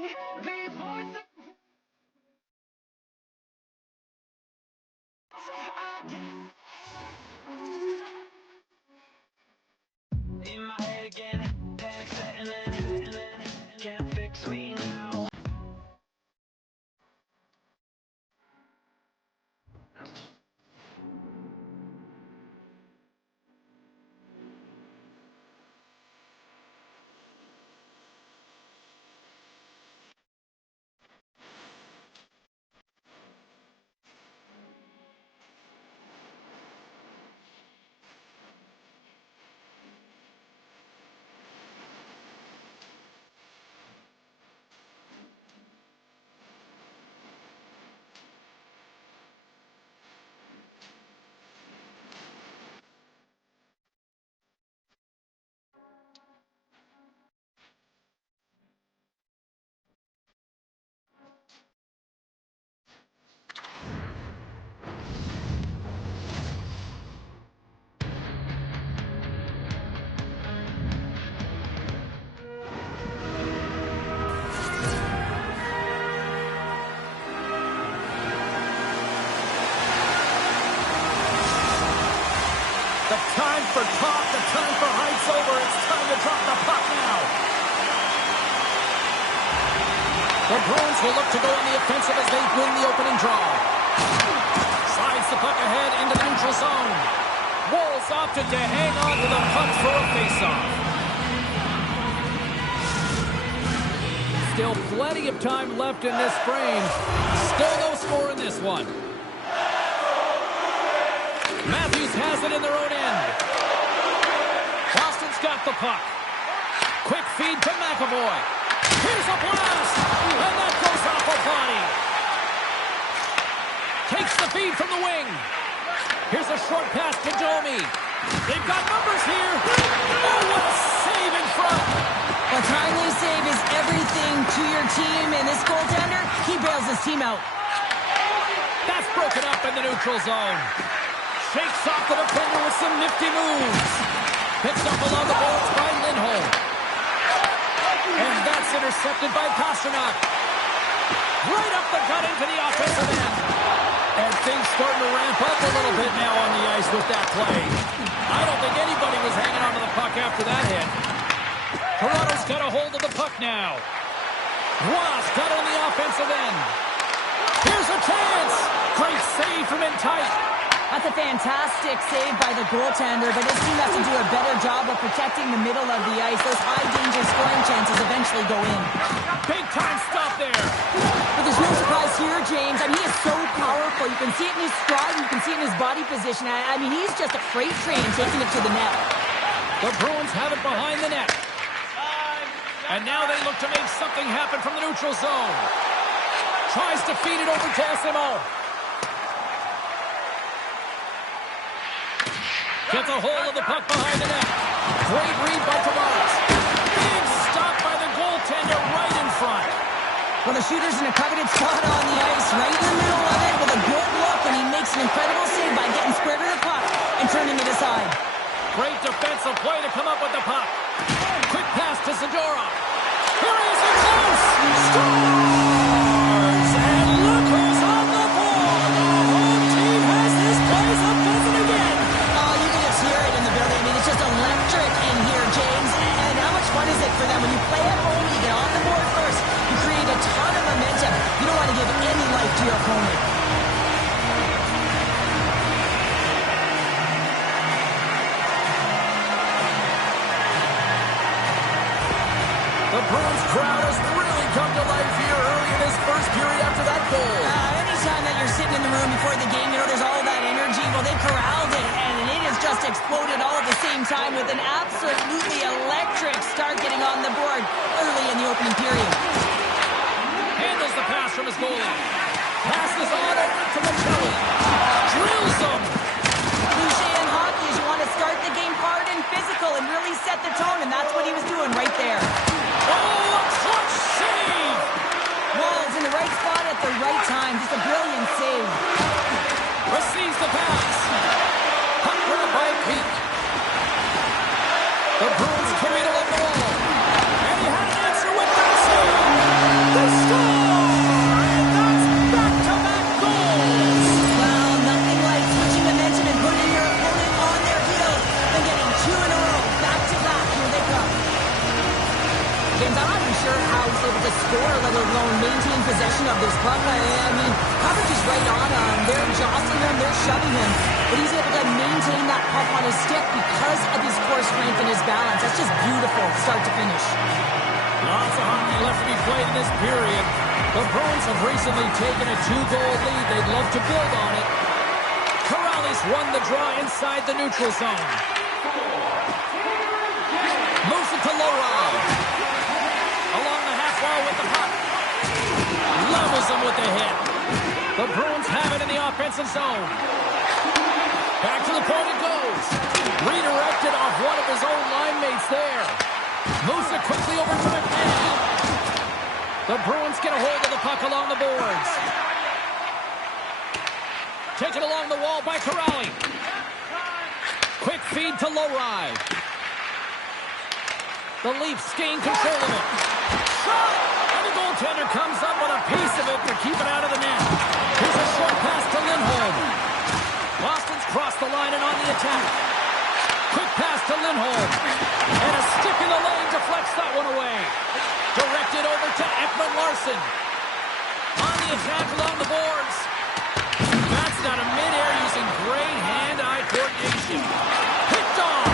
In my head again, and then can't fix me now. The time for talk, the time for hype's over. It's time to drop the puck now. The Bruins will look to go on the offensive as they win the opening draw. Slides the puck ahead into the neutral zone. Wolves opted to hang on to the puck for a faceoff. Still plenty of time left in this frame. Still no score in this one. Matthews has it in their own end. Boston's got the puck. Quick feed to McAvoy. Here's a blast, and that goes off a body. Takes the feed from the wing. Here's a short pass to Domi. They've got numbers here. Oh, what a save in front. A timely save is everything to your team, and this goaltender, he bails his team out. That's broken up in the neutral zone. Shakes off the defender with some nifty moves. Picks up along the boards by Lindholm. And that's intercepted by Pastrnak. Right up the gut into the offensive end. And things starting to ramp up a little bit now on the ice with that play. I don't think anybody was hanging on to the puck after that hit. Toronto's got a hold of the puck now. Ross got on the offensive end. Here's a chance. Great save from in tight. That's a fantastic save by the goaltender, but his team has to do a better job of protecting the middle of the ice. Those high-danger scoring chances eventually go in. Big-time stop there. But there's no surprise here, James. I mean, he is so powerful. You can see it in his stride, and you can see it in his body position. I mean, he's just a freight train taking it to the net. The Bruins have it behind the net. And now they look to make something happen from the neutral zone. Tries to feed it over to SMO. Gets a hold of the puck behind the net. Great read by Tavares. Big stop by the goaltender right in front. Well, the shooter's in a coveted spot on the ice, right in the middle of it with a good look, and he makes an incredible save by getting square to the puck and turning it aside. Great defensive play to come up with the puck. Quick pass to Zadorov. Here he is in close. Scores! And look who's on the board. The home team has this place a buzzing again. Oh, you can just hear it in the building. I mean, it's just electric in here, James. And how much fun is it for them when you play at home, you get on the board first, you create a ton of momentum. You don't want to give any life to your opponent. The Bruins crowd has really come to life here early in this first period after that goal. Anytime that you're sitting in the room before the game, you know there's all that energy. Well, they corralled it, and it has just exploded all at the same time with an absolutely electric start getting on the board early in the opening period. Handles the pass from his goalie. Passes on over to Mackelly. Drills him. Cliche in hockey is you want to start the game hard and physical and really set the tone, and that's what he was doing right there. Oh, a clutch save! Walls in the right spot at the right time. Just a brilliant save. Receives the pass. Puck grab by Peak. The Bruins carry it along the wall. And he had an answer with that save. possession of this puck. I mean, coverage is right on him. They're jostling him, they're shoving him, but he's able to maintain that puck on his stick because of his core strength and his balance. That's just beautiful, start to finish. Lots of hockey left to be played in this period. The Bruins have recently taken a 2-goal lead. They'd love to build on it. Corrales won the draw inside the neutral zone. Moves it to Lowry. Along the half wall with the puck. Levels him with the hit. The Bruins have it in the offensive zone. Back to the point it goes. Redirected off one of his own line mates there. Moves it quickly over to McMahon. The Bruins get a hold of the puck along the boards. Taken along the wall by Corrales. Quick feed to Lowry. The Leafs gain control of it. Shot! And the goaltender comes up with a piece of it to keep it out of the net. Here's a short pass to Lindholm. Boston's crossed the line and on the attack. Quick pass to Lindholm. And a stick in the lane deflects that one away. Directed over to Ekman-Larsson. On the attack along the boards. That's not a midair using great hand-eye coordination. Picked off.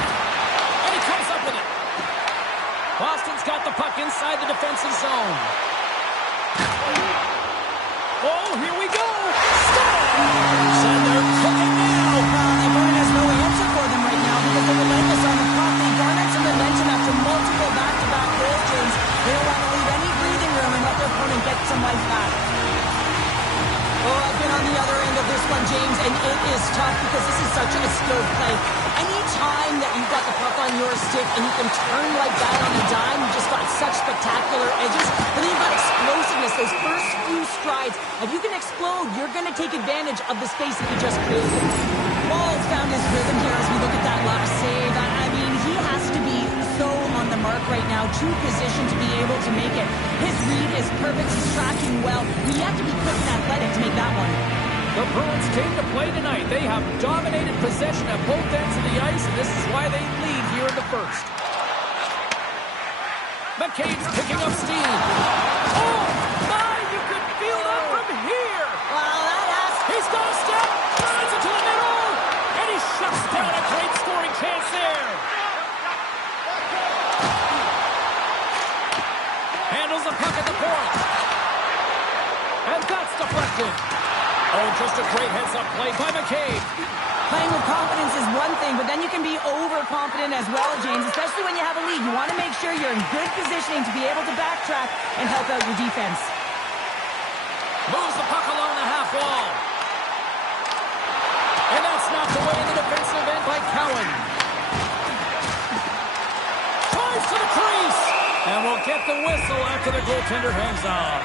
And he comes up with it. Boston's got the puck inside the defensive zone. Oh, here we go. Stars! And they're cooking now. The Bruin has no answer for them right now because they're relentless on the puck. They garnered some momentum after multiple back-to-back goals, James. They don't want to leave any breathing room and let their opponent get some life back. Oh, I've been on the other end of this one, James, and it is tough because this is such a skilled play. Any time that you've got the puck on your stick and you can turn like that on a dime, you've just got such spectacular edges. And then you've got explosiveness, those first few strides. If you can explode, you're going to take advantage of the space that you just created. Wall's found his rhythm here as we look at that last save. I mean, he has to be so on the mark right now, true position to be able to make it. His read is perfect, he's tracking well. You have to be quick and athletic to make that one. The Bruins came to play tonight. They have dominated possession at both ends of the ice, and this is why they lead here in the first. McCabe's picking up steam. Oh, my, you could feel that from here. Wow, that has... He's got a step, drives it to the middle, and he shuts down a great scoring chance there. Handles the puck at the point. And that's deflected. Oh, just a great heads-up play by McCabe. Playing with confidence is one thing, but then you can be overconfident as well, James, especially when you have a lead. You want to make sure you're in good positioning to be able to backtrack and help out your defense. Moves the puck along the half wall. And that's knocked away in the defensive end by Cowan. Tries to the crease. And we'll get the whistle after the goaltender hangs on.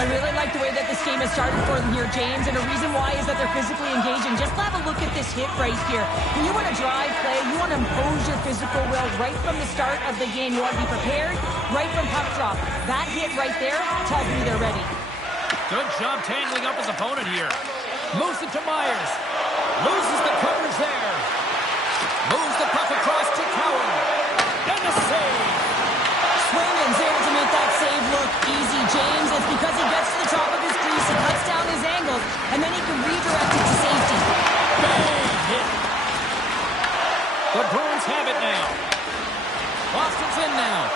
I really like the way that this game has started for them here, James, and the reason why is that they're physically engaging. Just have a look at this hit right here. When you want to drive play, you want to impose your physical will right from the start of the game. You want to be prepared right from puck drop. That hit right there tells me they're ready. Good job tangling up his opponent here. Moves it to Myers. Loses the coverage there. Moves the puck across to Cowan. And the save. Swayman's able to make that save look easy, James. It's because he gets to the top of his crease, he cuts down his angles, and then he can redirect it to safety. Bang hit. The Bruins have it now. Boston's in now.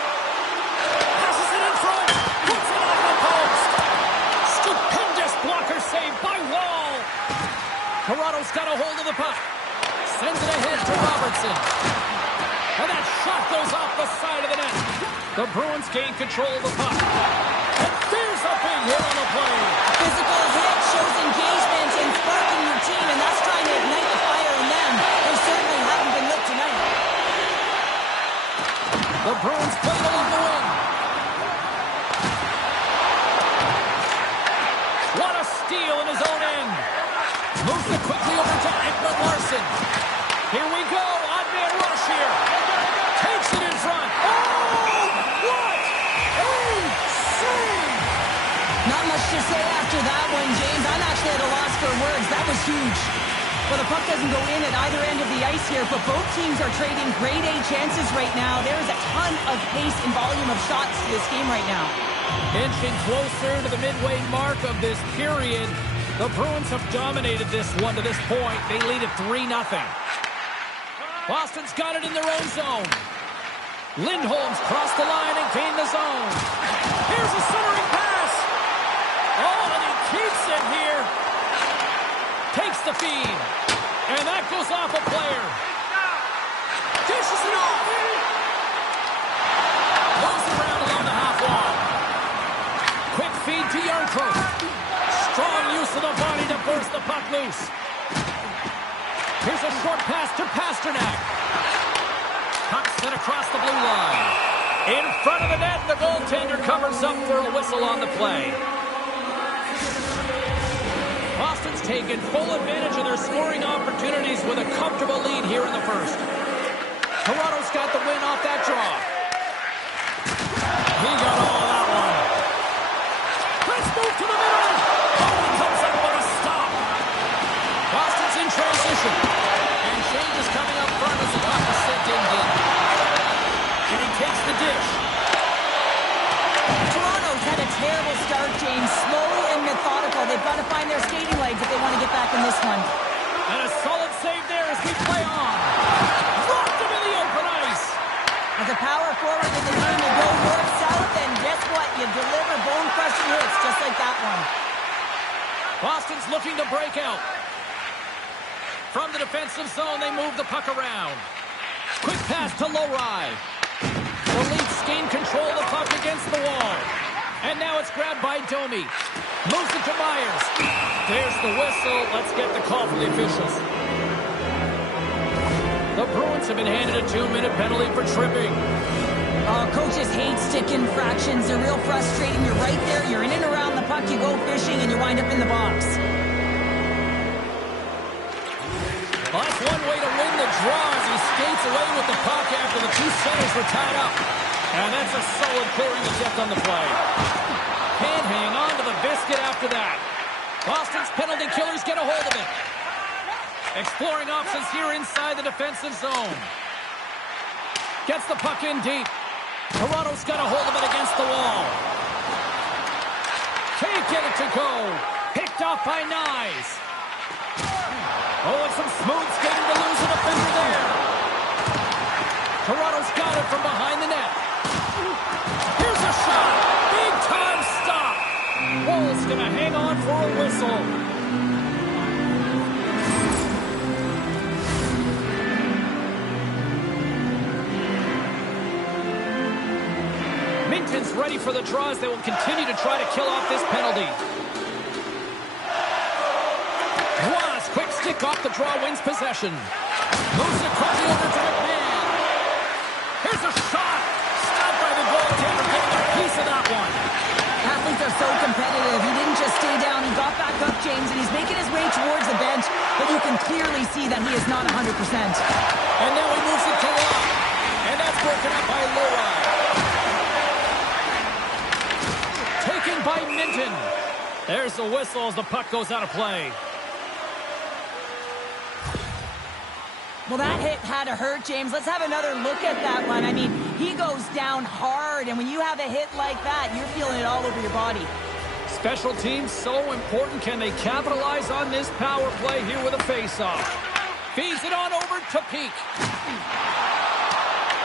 Passes it in front. Puts it on the post. Stupendous blocker save by Wall. Toronto's got a hold of the puck. Sends it ahead to Robertson. And that shot goes off the side of the net. The Bruins gain control of the puck. And there's a big hit on the play. A physical hit shows engagement and sparking your team, and that's trying to ignite the fire in them. They certainly haven't been lit tonight. The Bruins play it along the wing. What a steal in his own end. Moves it quickly over to Ekman-Larsson. Here we go. Odd man rush here. Takes it in front. Oh, what a save! Not much to say after that one, James. I'm actually at a loss for words. That was huge. Well, the puck doesn't go in at either end of the ice here, but both teams are trading grade A chances right now. There is a ton of pace and volume of shots to this game right now. Inching closer to the midway mark of this period. The Bruins have dominated this one to this point. They lead at 3-0. Boston's got it in their own zone. Lindholm's crossed the line and gained the zone. Here's a centering pass. Oh, and he keeps it here. Takes the feed. And that goes off a player. Dishes it off. Moves around along the half wall. Quick feed to Yarncroke. Strong use of the body to burst the puck loose. Here's a short pass to Pasternak. Puck sent across the blue line. In front of the net, the goaltender covers up for a whistle on the play. Boston's taken full advantage of their scoring opportunities with a comfortable lead here in the first. Toronto's got the win off that draw. He got all of that one. Let's move to the middle. Oh, he comes up with a stop. Boston's in transition. And change is coming up front as the puck is sent in deep. And he takes the dish. Toronto's had a terrible start, James. Slow and methodical. They've got to find their skating legs if they want to get back in this one. And a solid save there as we play on. Dropped him in the open ice. As a power forward in the game, you go north-south, and guess what? You deliver bone-crushing hits just like that one. Boston's looking to break out. From the defensive zone, they move the puck around. Quick pass to Lowry. The Leafs gain control of the puck against the wall. And now it's grabbed by Domi. Moves it to Myers. There's the whistle. Let's get the call from the officials. The Bruins have been handed a 2-minute penalty for tripping. Coaches hate stick infractions. They're real frustrating. You're right there. You're in and around the puck. You go fishing, and you wind up in the box. Well, that's one way to win the draw as he skates away with the puck after the two centers were tied up. And that's a solid clearing attempt on the play. Can't hang on to the biscuit after that. Boston's penalty killers get a hold of it. Exploring options here inside the defensive zone. Gets the puck in deep. Toronto's got a hold of it against the wall. Can't get it to go. Picked off by Nyes. Oh, and some smooth skating to lose a defender there. Toronto's got it from behind the net. Here's a shot. Big time stop. Woll's going to hang on for a whistle. Minton's ready for the draw as they will continue to try to kill off this penalty. Wallace, quick stick off the draw, wins possession. Moves it quickly over to McMahon. Here's a shot. Stopped by the goaltender, getting a piece of that one. Athletes are so competitive. He didn't just stay down. He got back up, James, and he's making his way towards the bench, but you can clearly see that he is not 100%. And now he moves it to Locke. And that's broken up by Lowry. Taken by Minton. There's the whistle as the puck goes out of play. Well, that hit had to hurt, James. Let's have another look at that one. I mean, he goes down hard, and when you have a hit like that, you're feeling it all over your body. Special teams so important. Can they capitalize on this power play here with a face-off? Feeds it on over to Peak.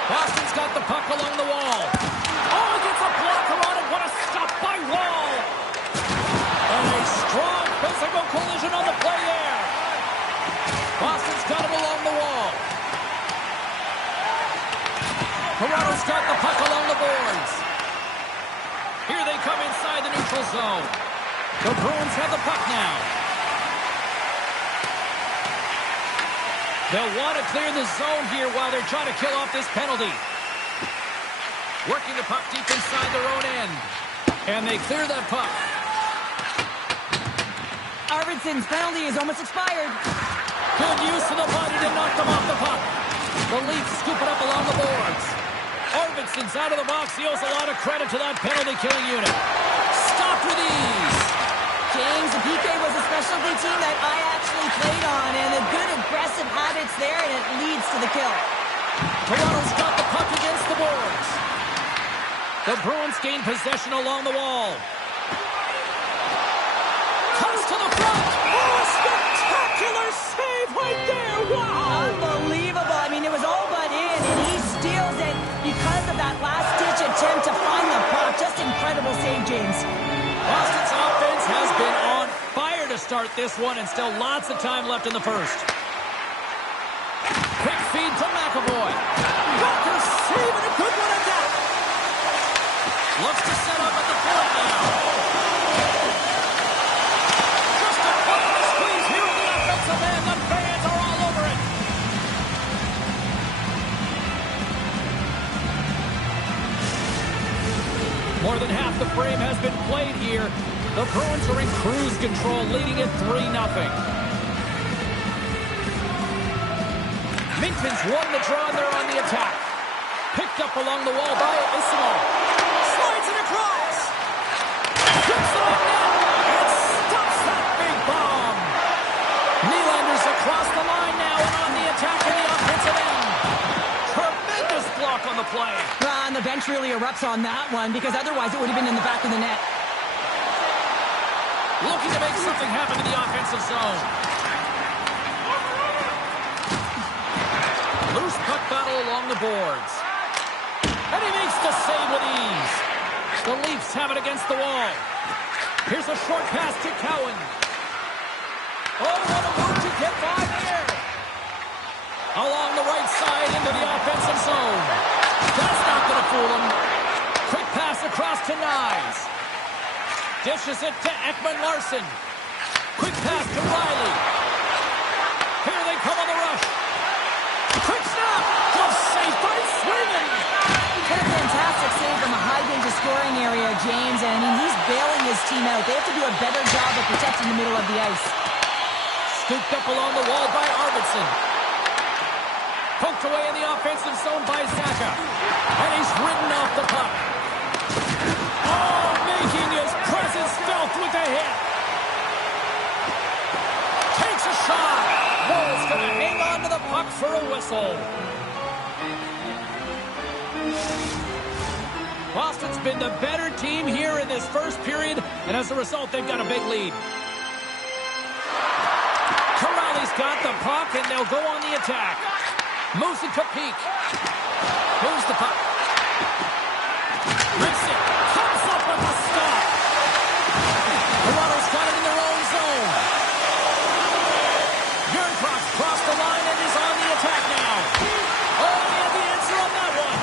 Boston's got the puck along the wall. Oh, he gets a blocker on it. What a stop by Wall. And a strong physical collision on the play there. Boston's got it along the wall. Toronto's got the puck along the boards. Here they come inside the neutral zone. The Bruins have the puck now. They'll want to clear the zone here while they're trying to kill off this penalty. Working the puck deep inside their own end. And they clear that puck. Arvidsson's penalty is almost expired. Good use of the body to knock them off the puck. The Leafs scoop it up along the boards. Arvidsson's out of the box. He owes a lot of credit to that penalty-killing unit. Stopped with ease. James, the PK was a specialty team that I actually played on, and the good aggressive habits there, and it leads to the kill. Toronto's got the puck against the boards. The Bruins gain possession along the wall. Comes to the front. Oh, a spectacular save right there. Wow. Unbelievable. I mean, it was all but in, and he steals it because of that last-ditch attempt to find the puck. Just incredible save, James. Boston's offense has been on fire to start this one, and still lots of time left in the first. Quick feed to McAvoy. Walker saving a good one at that. Looks to set up at the point now. Just a foot of the squeeze here in the offensive end. The fans are all over it. More than half the frame has been played here. The Bruins are in cruise control, leading it 3-0. Minton's won the draw, and they're on the attack. Picked up along the wall by Ismo. Slides it across. Shoots it on net. And stops that big bomb. Nylander's across the line now and on the attack in the offensive end. Tremendous block on the play. And the bench really erupts on that one, because otherwise it would have been in the back of the net. Looking to make something happen in the offensive zone. Loose puck battle along the boards. And he makes the save with ease. The Leafs have it against the wall. Here's a short pass to Cowan. Oh, what a move to get by there. Along the right side into the offensive zone. That's not going to fool him. Quick pass across to Nyes. Dishes it to Ekman-Larsson. Quick pass to Riley. Here they come on the rush. Quick snap. Glove safe by Swinging. What a fantastic save from a high-danger scoring area, James. And I mean, he's bailing his team out. They have to do a better job of protecting the middle of the ice. Scooped up along the wall by Arvidsson. Poked away in the offensive zone by Zacha. And he's ridden off the puck. Oh, making his presence felt with a hit. Takes a shot. Bull's going to hang on to the puck for a whistle. Boston's been the better team here in this first period, and as a result, they've got a big lead. Corrali's got the puck, and they'll go on the attack. Moves it to Peak. Moves the puck. Rips it. Comes up with the stop. Toronto's got it in their own zone. Bjornkrok crossed the line and is on the attack now. Oh, he had the answer on that one.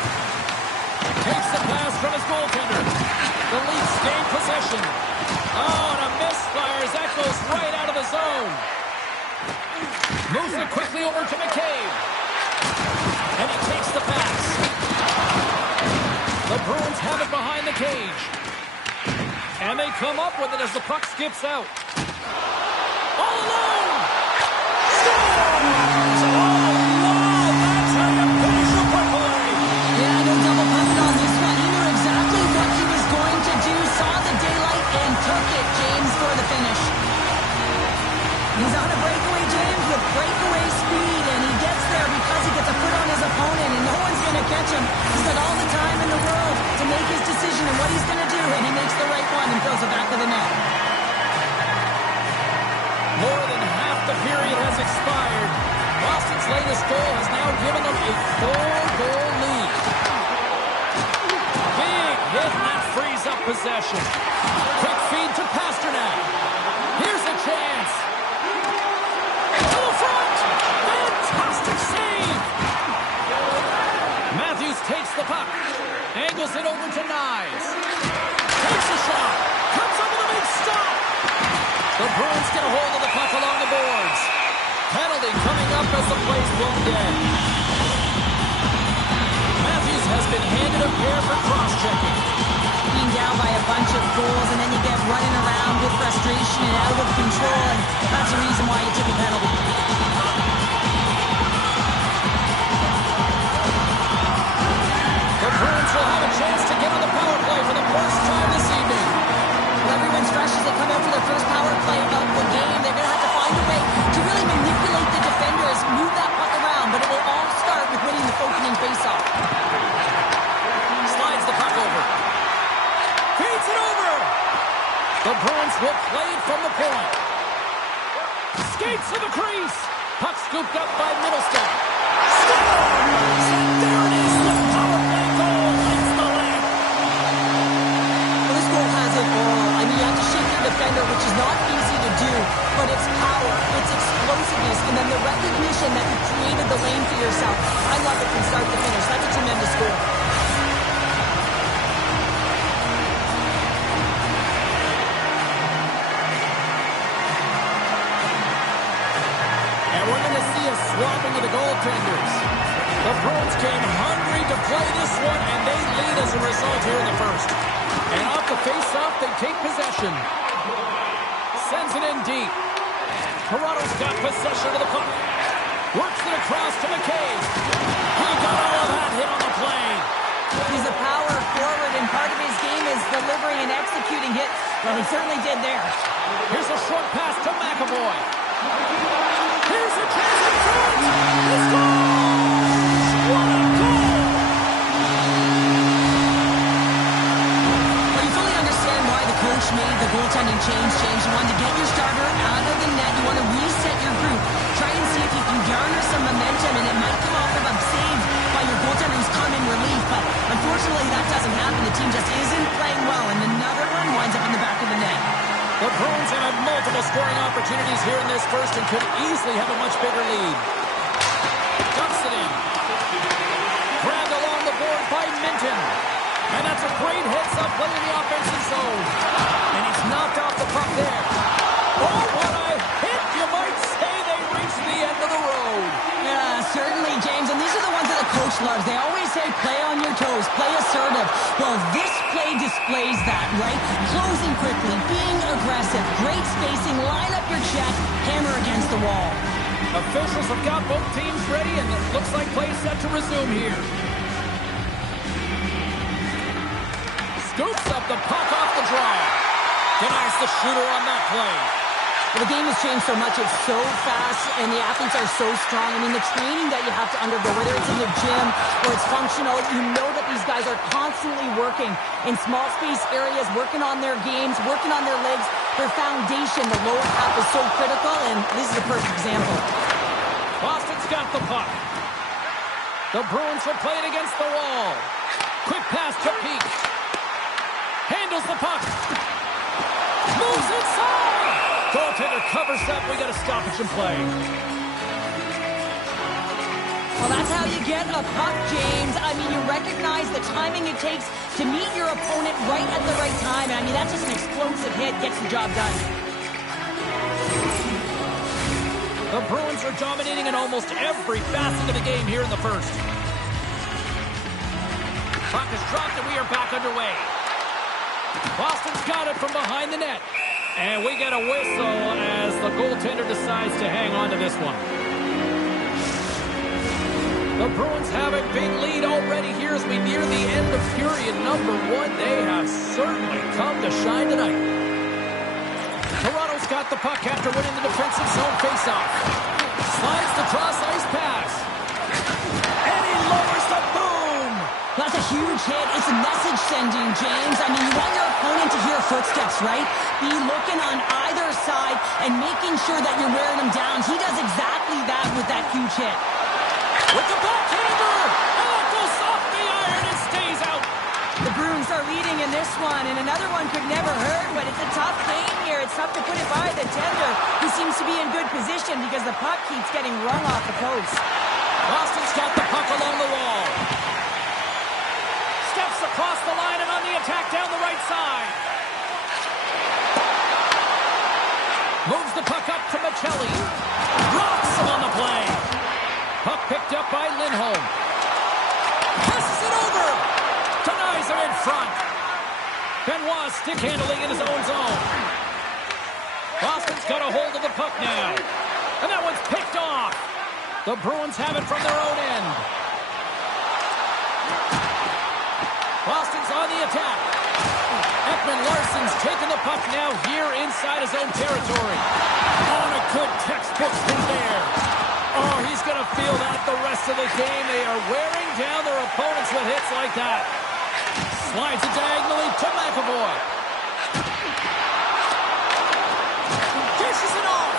Takes the pass from his goaltender. The Leafs gain possession. Oh, and a misfire as that goes right out of the zone. Moves it quickly over to McCabe. And he takes the pass. The Bruins have it behind the cage. And they come up with it as the puck skips out. All alone! Scores! Oh, wow! That's how you finish a breakaway! Yeah, no double pumping on this one. He knew exactly what he was going to do, saw the daylight, and took it, James, for the finish. He's on a breakaway, James, with breakaway speed, and he gets there because he gets a foot on his opponent, and no one's going to catch him. He's got all the time in the world to make his decision and what he's going to do, and he makes the right one and throws it back to the net. More than half the period has expired. Boston's latest goal has now given them a 4-goal lead. Big hit, and that frees up possession. Quick feed to Pasternak. Here's a chance. To the front. Fantastic save. Matthews takes the puck. Angles it over to Nyes. Takes a shot. Comes up with a big stop. The Bruins get a hold of the puck along the boards. Penalty coming up as the play's blown dead. Matthews has been handed a pair for cross-checking. Being down by a bunch of goals, and then you get running around with frustration and out of control, and that's the reason why you took a penalty. The Bruins will have a chance to get on the power play for the first time this evening. Well, everyone's fresh as they come out for their first power play of the game. They're going to have to find a way to really manipulate the defenders, move that puck around, but it will all start with winning the opening faceoff. Slides the puck over. to the crease. Puck scooped up by Middleston. Scores! And there it is. The power play goal hits the net. Well, this goal has it all. I mean, you have to shake your defender, which is not easy to do, but it's power, it's explosiveness, and then the recognition that you created the lane for yourself. I love it from start to finish. That's a tremendous goal. And we're going to see a swapping of the goaltenders. The Bruins came hungry to play this one, and they lead as a result here in the first. And off the face-off, they take possession. Sends it in deep. Toronto's got possession of the puck. Works it across to McCabe. He got all of that hit on the play. He's a power forward, and part of his game is delivering and executing hits. Well, he certainly did there. Here's a short pass to McAvoy. Here's a chance in front. He scores! What a goal! Well, you fully understand why the coach made the goaltending change. You wanted to get your starter out of the net. You want to reset your group. Try and see if you can garner some momentum, and it might come off of a save by your goaltender who's come in relief. But unfortunately, that doesn't happen. The team just isn't playing well, and another one winds up in the back of the net. The Bruins have had multiple scoring opportunities here in this first and could easily have a much bigger lead. Dumps it in. Grabbed along the board by Minton. And that's a great heads-up play in the offensive zone. And he's knocked off the puck there. Oh, what a hit! You might say they reached the end of the road. Yeah, certainly, James. And these are the ones that the coach loves. They always say, play on your toes, play assertive. Well, this play displays that, right? Closing quickly, being aggressive, great spacing, line up your check, hammer against the wall. Officials have got both teams ready, and it looks like play is set to resume here. Scoops up the puck off the draw. Denies the shooter on that play. Well, the game has changed so much. It's so fast, and the athletes are so strong. I mean, the training that you have to undergo, whether it's in the gym or it's functional, you know that these guys are constantly working in small space areas, working on their games, working on their legs. Their foundation, the lower half, is so critical, and this is a perfect example. Boston's got the puck. The Bruins will play it against the wall. Quick pass to Peak. Handles the puck. Moves inside. Goaltender covers up. We got a stoppage in play. Well, that's how you get a puck, James. I mean, you recognize the timing it takes to meet your opponent right at the right time. And I mean, that's just an explosive hit. Gets the job done. The Bruins are dominating in almost every facet of the game here in the first. Puck is dropped and we are back underway. Boston's got it from behind the net. And we get a whistle as the goaltender decides to hang on to this one. The Bruins have a big lead already here as we near the end of period number 1. They have certainly come to shine tonight. Toronto's got the puck after winning the defensive zone faceoff. Slides the cross-ice pass. And he lowers the boom. That's a huge hit. It's a message sending, James. I mean, you want your opponent to hear footsteps, right? Be looking on either side and making sure that you're wearing them down. He does exactly that with that huge hit. With the backhander! And it goes off the iron and stays out. The Bruins are leading in this one, and another one could never hurt, but it's a tough game here. It's tough to put it by the tender, who seems to be in good position because the puck keeps getting rung off the post. Boston's got the puck along the wall. Steps across the line and on the attack down the right side. Moves the puck up to Michelli. Rocks him on the play. Puck picked up by Lindholm. Passes it over. Denies him in front. Benoit stick handling in his own zone. Boston's got a hold of the puck now. And that one's picked off. The Bruins have it from their own end. Boston's on the attack. Ekman-Larsson's taking the puck now here inside his own territory. On a good textbook thing there. Oh, he's going to feel that the rest of the game. They are wearing down their opponents with hits like that. Slides it diagonally to McAvoy. Dishes it off.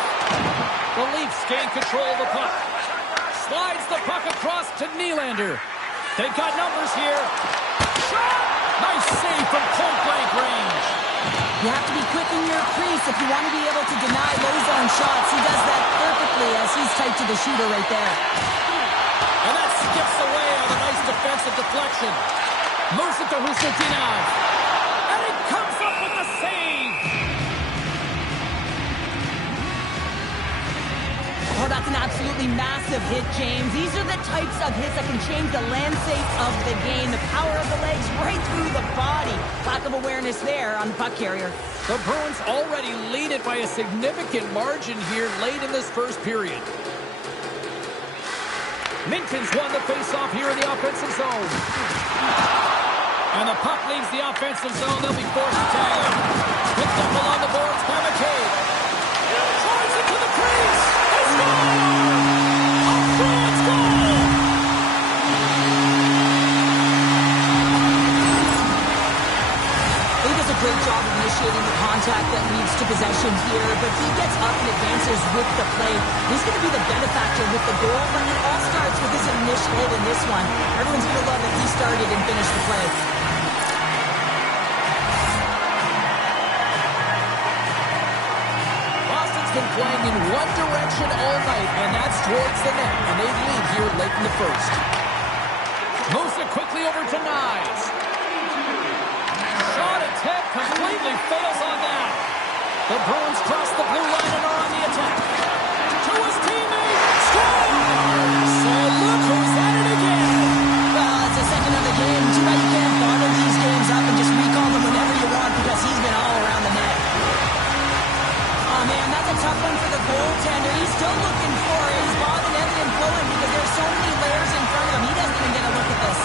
The Leafs gain control of the puck. Slides the puck across to Nylander. They've got numbers here. Shot! Nice save from point-blank range. You have to be quick in your crease if you want to be able to deny low-zone shots. He does that perfectly as he's tight to the shooter right there. And that skips away on a nice defensive deflection. Moves it to Husotinov. And it comes up with the save. Oh, that's an absolutely massive hit, James. These are the types of hits that can change the landscape of the game. The power of the legs right through the body. Lack of awareness there on the puck carrier. The Bruins already lead it by a significant margin here late in this first period. Minton's won the face-off here in the offensive zone. And the puck leaves the offensive zone. They'll be forced to tag it. Picked up along the boards by McCabe. Drives it to the crease. They score! A Bruins goal! He does a great job of initiating the contact that leads to possession here, but he gets up and advances with the play. He's going to be the benefactor with the goal, but it all starts with his initial hit in this one. Everyone's going to love that he started and finished the play. Boston's been playing in one direction all night, and that's towards the net, and they lead here late in the first. Moves it quickly over to Nyes. Shot attempt completely fails on that. The Bruins cross the blue line and are on the attack. To his teammate. Scores! And look who's at it again. Well, it's the second of the game. Too bad you can't bottle these games up and just recall them whenever you want because he's been all around the net. Oh, man, that's a tough one for the goaltender. He's still looking for it. He's bobbing, ebbing, and flowing because there's so many layers in front of him. He doesn't even get a look at this.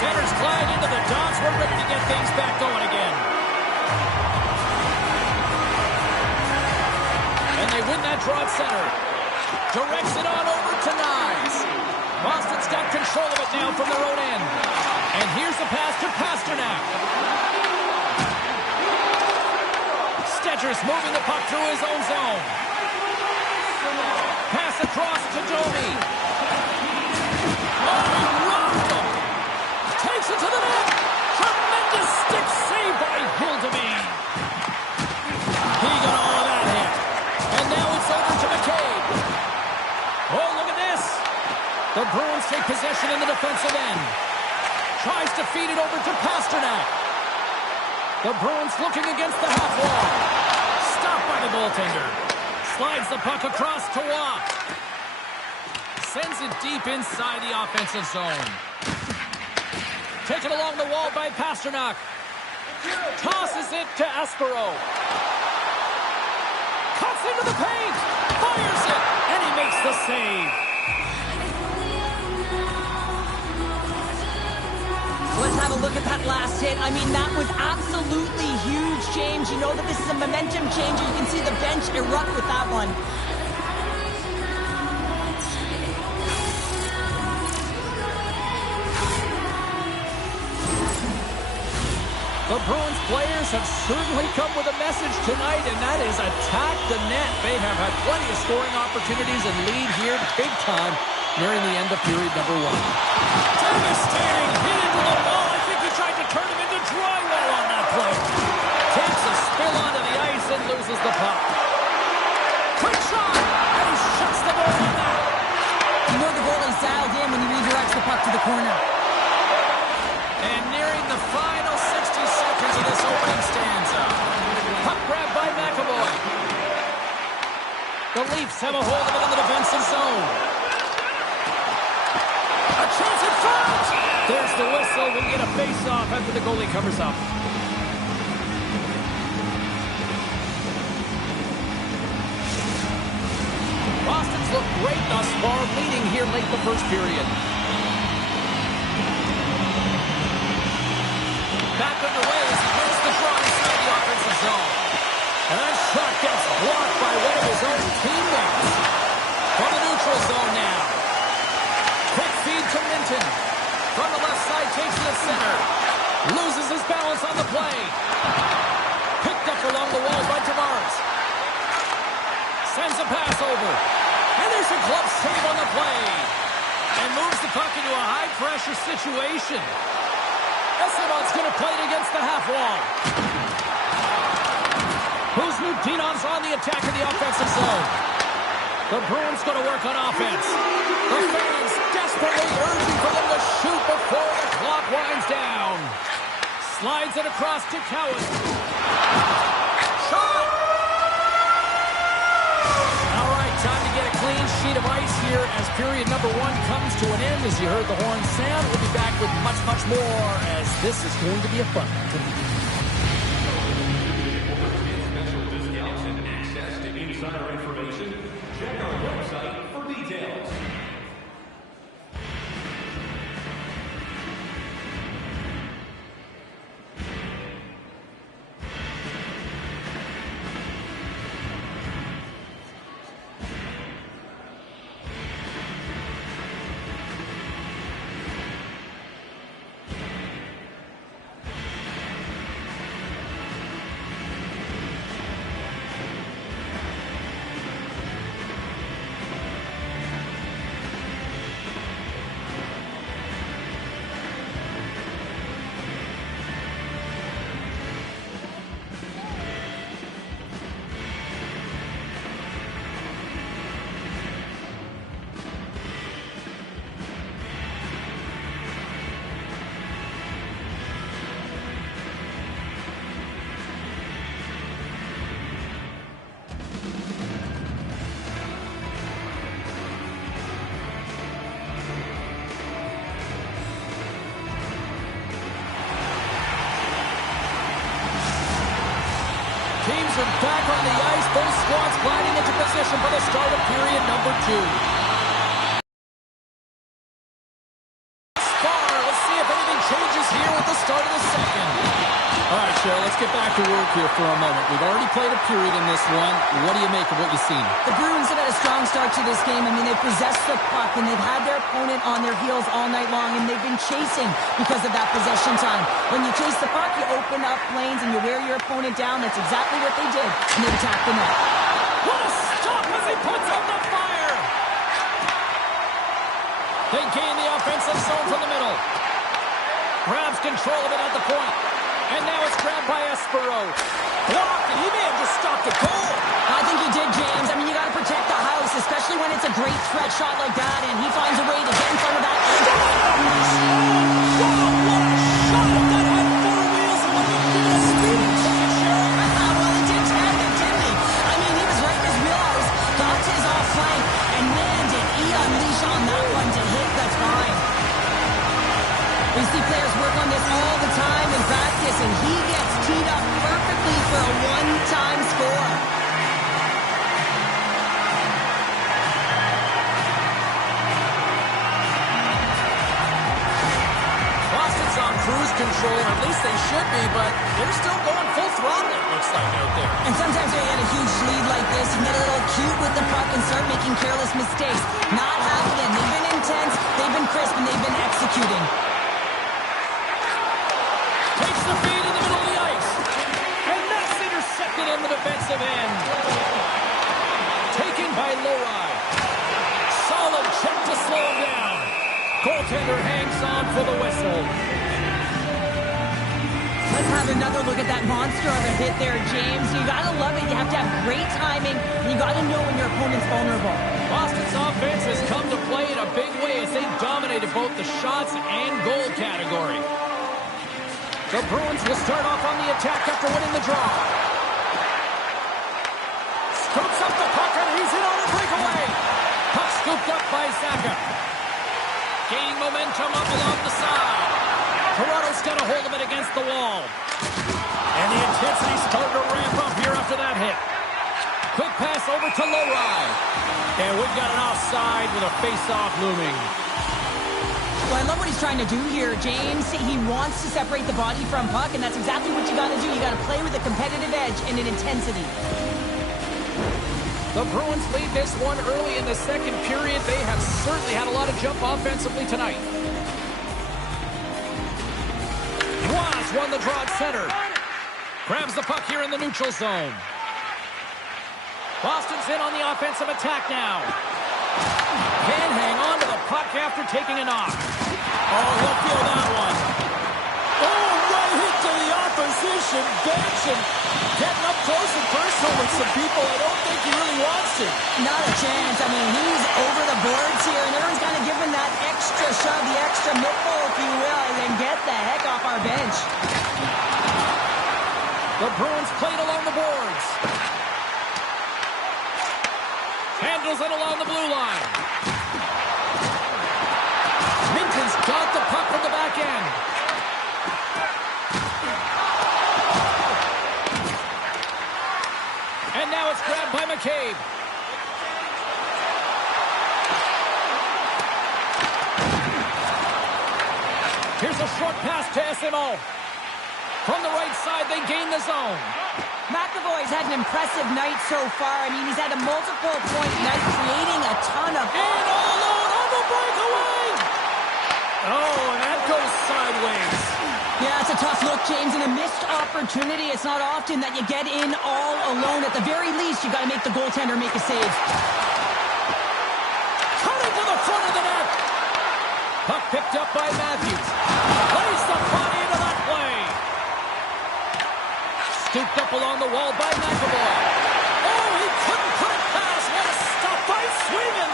Center's glide into the dots. We're ready to get things back going again. And they win that draw at center. Directs it on over to Nyes. Boston's got control of it now from their own end. And here's the pass to Pasternak. Stetcher's moving the puck through his own zone. Pass across to Domi. Oh, he rocked him. Takes it to the net. Tremendous stick save by Hildeby. He got all of that hit. And now it's over to McCabe. Oh, look at this. The Bruins take possession in the defensive end. Tries to feed it over to Pasternak. The Bruins looking against the half wall. Stopped by the goaltender. Slides the puck across to Watt. Sends it deep inside the offensive zone. Taken along the wall by Pasternak. Tosses it to Aspero. Cuts into the paint. Fires it. And he makes the save. Let's have a look at that last hit. I mean, that was absolutely huge, James. You know that this is a momentum changer. You can see the bench erupt with that one. The Bruins players have certainly come with a message tonight, and that is attack the net. They have had plenty of scoring opportunities and lead here big time nearing the end of period number one. Devastating hit into the wall. I think he tried to turn him into drywall on that play. Takes a spill onto the ice and loses the puck. Quick shot, and he shuts the door on that. You know the goalie's dialed in when he redirects the puck to the corner. And nearing the final 60 seconds of this opening stanza. Puck grab by McAvoy. The Leafs have a hold of it in the defensive zone. A chance in front! There's the whistle. We'll get a face-off after the goalie covers up. Boston's looked great thus far, leading here late in the first period. Back underway as he wins the draw inside the offensive zone. And that shot gets blocked by one of his own teammates. From the neutral zone now. play. Picked up along the wall by Tavares. Sends a pass over. And there's a glove save on the play. And moves the puck into a high-pressure situation. Esteban's going to play it against the half wall. Kuzmutinov's on the attack in the offensive zone. The Bruins going to work on offense. The fans desperately urging for them to shoot before the clock winds down. Slides it across to Cowan. Shot! All right, time to get a clean sheet of ice here as period number 1 comes to an end. As you heard the horn sound, we'll be back with much, much more as this is going to be a fun one. Insider information, check our website for details. Teams are back on the ice. Both squads gliding into position for the start of period number 2. Let's see if anything changes here with the start of the second. All right, Cheryl, let's get back to work here for a moment. We've already played a period in this one. What do you make of what you've seen? The Bruins have had a strong start to this game. I mean, they've possessed the puck, and they've had their opponent on their heels all night long, and they've been chasing because of that possession time. When you chase the puck, you open up lanes, and you wear your opponent down. That's exactly what they did, and they attacked the net. What a stop as he puts out the fire! They gain the offensive zone from the middle. Grabs control of it at the point. And now it's grabbed by Espero. Blocked, and he may have just stopped a goal. I think he did, James. I mean, you got to protect the house, especially when it's a great threat shot like that, and he finds a way to get in front of that. Wow, what a shot! If that had 4 wheels, it would have been a speeding ticket, Cheryl. Well, it did tag him, didn't he? I mean, he was right in his wheelhouse, got to his off flank, and man, did he unleash on that one to hit the time. We see players work on this all the time in practice, and he gets teed up perfectly for a one-time score. Boston's on cruise control, or at least they should be, but they're still going full throttle, it looks like, out there. And sometimes when you get a huge lead like this, you get a little cute with the puck and start making careless mistakes. Not happening. They've been intense, they've been crisp, and they've been executing. Takes the feed in the middle of the ice. And that's intercepted in the defensive end. Taken by Lowry. Solid check to slow him down. Goaltender hangs on for the whistle. Let's have another look at that monster of a hit there, James. You gotta love it. You have to have great timing, and you gotta know when your opponent's vulnerable. Boston's offense has come to play in a big way as they dominated both the shots and goal category. The Bruins will start off on the attack after winning the draw. Scoops up the puck, and he's in on a breakaway. Puck scooped up by Zacha. Gaining momentum up along the side. Toronto's got a hold of it against the wall. And the intensity's starting to ramp up here after that hit. Quick pass over to Lowry. And we've got an offside with a face-off looming. Well, I love what he's trying to do here, James. He wants to separate the body from puck, and that's exactly what you got to do. You got to play with a competitive edge and an intensity. The Bruins lead this one early in the second period. They have certainly had a lot of jump offensively tonight. Ross won the draw at center. Grabs the puck here in the neutral zone. Boston's in on the offensive attack now. Can hang on to the puck after taking a knock. Oh, he'll feel that one. Oh, right hit to the opposition bench and getting up close and personal with some people I don't think he really wants to. Not a chance. I mean, he's over the boards here, and everyone's kind of giving that extra shove, the extra nipple, if you will, and then get the heck off our bench. The Bruins played along the boards. Handles it along the blue line. Minton's got the puck from the back end. And now it's grabbed by McCabe. Here's a short pass to SMO. From the right side, they gain the zone. McAvoy's had an impressive night so far. I mean, he's had a multiple-point night, creating a ton of... And all alone on the breakaway! Oh, and that goes sideways. Yeah, it's a tough look, James, and a missed opportunity. It's not often that you get in all alone. At the very least, you got to make the goaltender make a save. Cutting to the front of the net. Puck picked up by Matthews. Plays the body into that play. Scooped up along the wall by McAvoy. Oh, he couldn't put it past. What a stop by Sweden.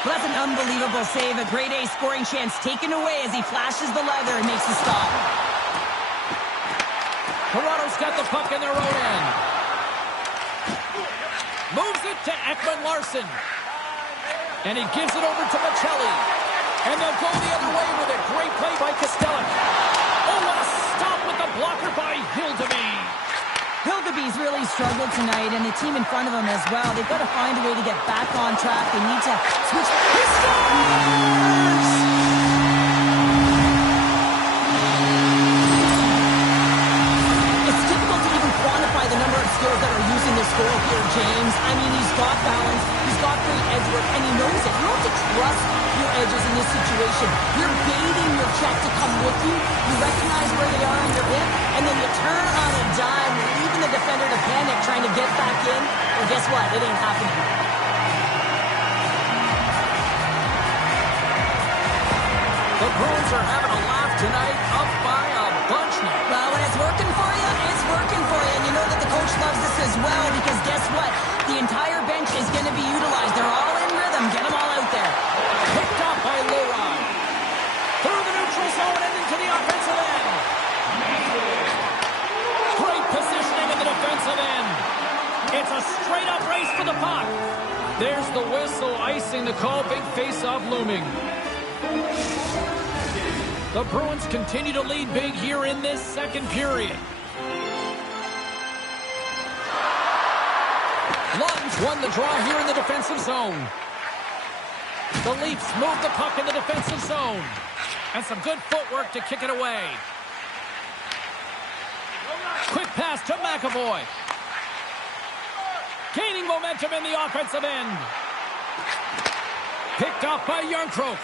Well, that's an unbelievable save. A grade A scoring chance taken away as he flashes the leather and makes the stop. Toronto's got the puck in their own end. Moves it to Ekman-Larsson. And he gives it over to Michelli. And they'll go the other way with it. Great play by Costello. Oh, what a stop with the blocker by Hildeby. Hildeby's really struggled tonight, and the team in front of him as well. They've got to find a way to get back on track. They need to switch. He scores! It's difficult to even quantify the number of skills that are using this goal here, James. I mean, he's got balance, he's got great edge work, and he knows it. You have to trust your edges in this situation. You're baiting your check to come with you. You recognize where they are on your hip, and then you turn on a dime, leaving the defender to panic, trying to get back in. Well, guess what? It ain't happening. The Bruins are having a laugh tonight, up by a bunch now. Well, when it's working for you, it's working for you. And you know that the coach loves this as well, because guess what? The entire bench is going to be utilized. They're all in rhythm. Get them all out there. Picked off by Leroy. Through the neutral zone and into the offensive end. Great positioning in the defensive end. It's a straight-up race for the puck. There's the whistle, icing the call. Big face-off looming. The Bruins continue to lead big here in this second period. Lawton's won the draw here in the defensive zone. The Leafs move the puck in the defensive zone. And some good footwork to kick it away. Quick pass to McAvoy. Gaining momentum in the offensive end. Picked off by Järnkrok.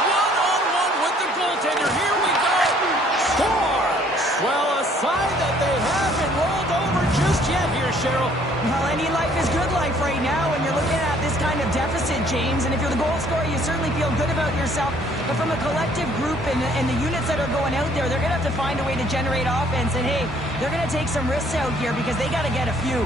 One-on-one with the goaltender. Here we go. Scores! Well, a sign that they haven't rolled over just yet here, Cheryl. Well, any life is good life right now when you're looking at this kind of deficit, James. And if you're the goal scorer, you certainly feel good about yourself. But from a collective group and the units that are going out there, they're going to have to find a way to generate offense. And, hey, they're going to take some risks out here because they got to get a few.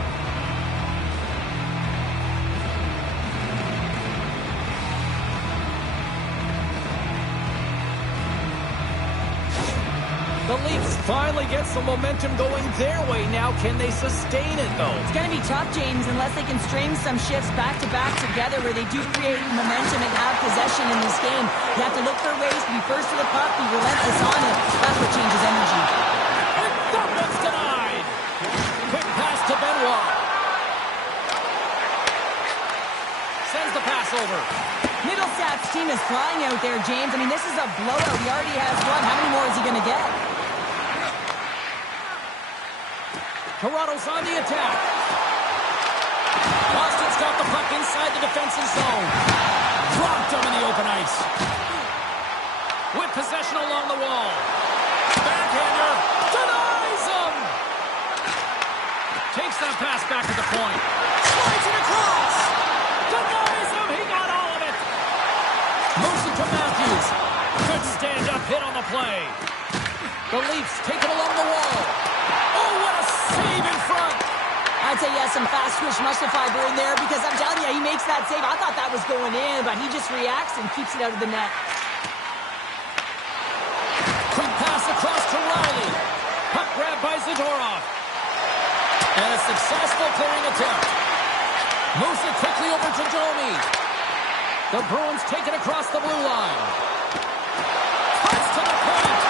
The Leafs finally get some momentum going their way now. Can they sustain it, though? It's going to be tough, James, unless they can string some shifts back-to-back together where they do create momentum and have possession in this game. You have to look for ways to be first to the puck, be relentless on it. That's what changes energy. And that one's denied. Quick pass to Benoit. Sends the pass over. Middlestats team is flying out there, James. I mean, this is a blowout. He already has one. How many more is he going to get? Toronto's on the attack. Boston's got the puck inside the defensive zone. Dropped him in the open ice. With possession along the wall. that pass back at the point. Slides it across. Denies him. He got all of it. Moves it to Matthews. Good stand-up hit on the play. The Leafs take it along the wall. Oh, what a save in front. I'd say, yeah, some fast twitch muscle fiber in there because I'm telling you, he makes that save. I thought that was going in, but he just reacts and keeps it out of the net. Quick pass across to Riley. Puck grab by Zadorov. And a successful clearing attempt. Moves it quickly over to Domi. The Bruins take it across the blue line. Cuts to the point.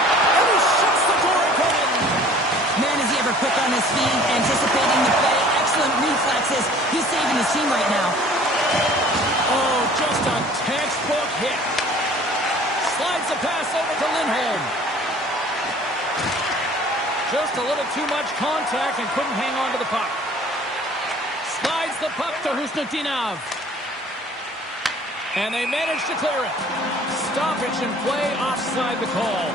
And he shuts the door again. Man, is he ever quick on his feet, anticipating the play. Excellent reflexes. He's saving his team right now. Oh, just a textbook hit. Slides the pass over to Lindholm. Just a little too much contact and couldn't hang on to the puck. Slides the puck to Husnutinov. And they manage to clear it. Stoppage in play, offside the call.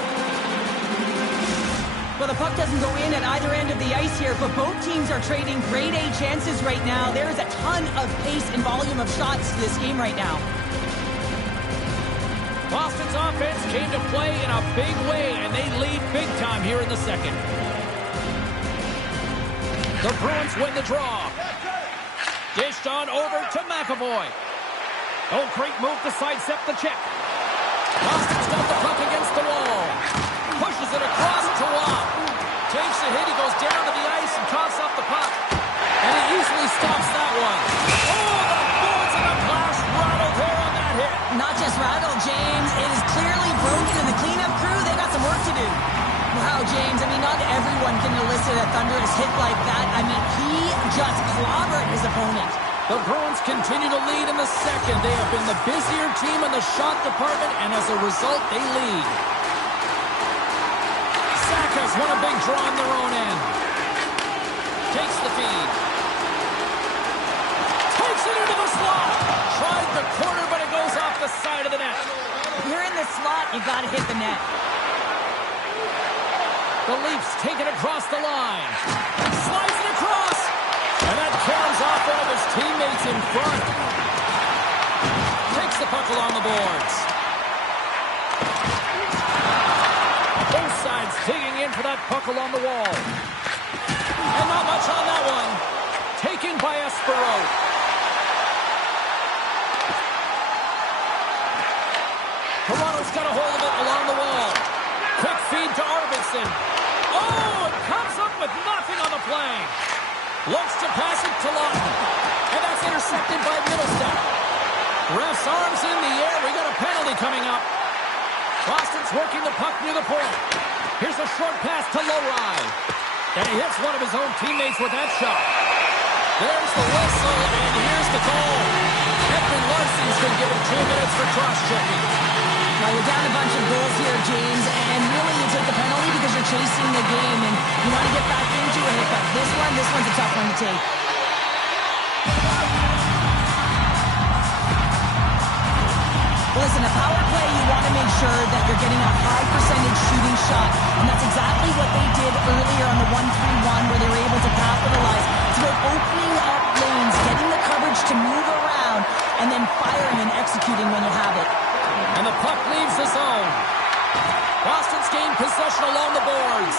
Well, the puck doesn't go in at either end of the ice here, but both teams are trading grade A chances right now. There is a ton of pace and volume of shots to this game right now. Boston's offense came to play in a big way, and they lead big time here in the second. The Bruins win the draw. Dished on over to McAvoy. Oh, great move to sidestep the check. Boston's got the puck against the wall. Pushes it across to Watt. Takes a hit. He goes down to the ice and coughs up the puck. And he easily stops that one. Oh, the boards and the glass rattled there on that hit. Not just rattled, James. It is clearly broken, and the cleanup crew, they got some work to do. Wow, James, I mean, not everyone can elicit a thunderous hit like that. I mean, he just clobbered his opponent. The Bruins continue to lead in the second. They have been the busier team in the shot department, and as a result, they lead. Saka's won a big draw on their own end. Takes the feed. Takes it into the slot. Tried the corner, but it goes off the side of the net. If you're in the slot, you got to hit the net. The Leafs take it across the line. Slides it across. And that carries off one of his teammates in front. Takes the puck along the boards. Both sides digging in for that puck along the wall. And not much on that one. Taken by Espero. Toronto's got a hold of it along the wall. Quick feed to Arvidsson. Oh, it comes up with nothing on the play. Looks to pass it to Lawton. And that's intercepted by Middlestat. Ref's arms in the air. We got a penalty coming up. Boston's working the puck near the point. Here's a short pass to Lowry. And he hits one of his own teammates with that shot. There's the whistle, and here's the goal. Edwin Larson's going to give him 2 minutes for cross-checking. Now, you're down a bunch of goals here, James, and really you take the penalty because you're chasing the game, and you want to get back into it, but this one's a tough one to take. Listen, a power play, you want to make sure that you're getting a high percentage shooting shot, and that's exactly what they did earlier on the 1-3-1, where they were able to capitalize. It's about opening up lanes, getting the coverage to move around, and then firing and executing when you have it. And the puck leaves the zone. Boston's gained possession along the boards.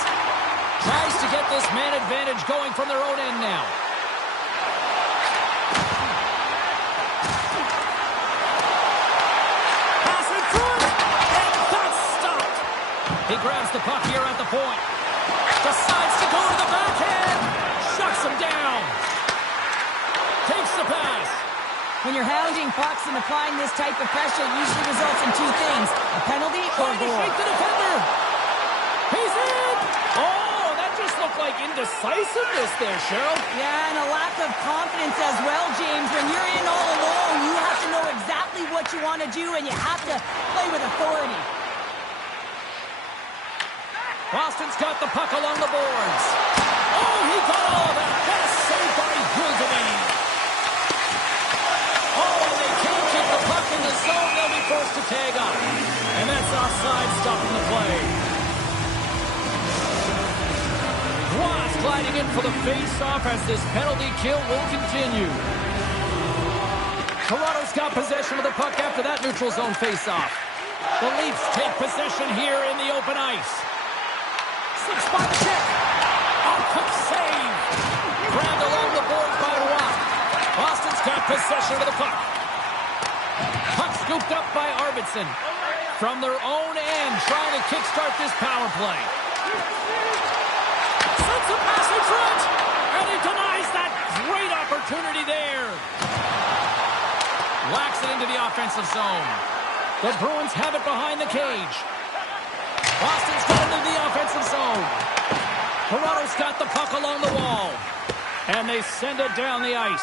Tries to get this man advantage going from their own end now. Pass in front, and that's stopped. He grabs the puck here at the point. Decides to go to the backhand. Shuts him down. Takes the pass. When you're hounding pucks and applying this type of pressure, it usually results in two things, a penalty or a goal. Shake the defender. He's in. Oh, that just looked like indecisiveness there, Cheryl. Yeah, and a lack of confidence as well, James. When you're in all alone, you have to know exactly what you want to do, and you have to play with authority. Boston's got the puck along the boards. Oh, he got all of that. What a save by Gulgamy. Oh, and they can't keep the puck in the zone. They'll be forced to tag up. And that's offside, stopping the play. Wasp sliding in for the face-off as this penalty kill will continue. Toronto's got possession of the puck after that neutral zone face-off. The Leafs take possession here in the open ice. 6-by the check. A quick save. Grabbed along the boards by Roy. Boston's got possession of the puck. Puck scooped up by Arvidsson. From their own end, trying to kickstart this power play. Sends a pass in front, and he denies that great opportunity there. Whacks it into the offensive zone. The Bruins have it behind the cage. Boston's got into the offensive zone. Toronto's got the puck along the wall. And they send it down the ice.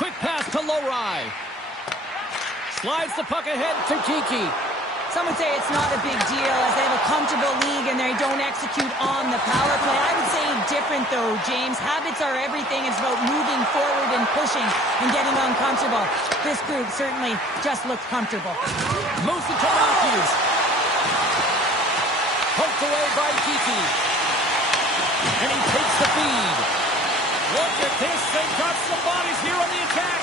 Quick pass to Lowry. Slides the puck ahead to Kiki. Some would say it's not a big deal as they have a comfortable league and they don't execute on the power play. I would say different though, James. Habits are everything. It's about moving forward and pushing and getting uncomfortable. This group certainly just looks comfortable. Moves it to Matthews. Poked away by Kiki. And he takes the feed. Look at this. They've got some bodies here on the attack.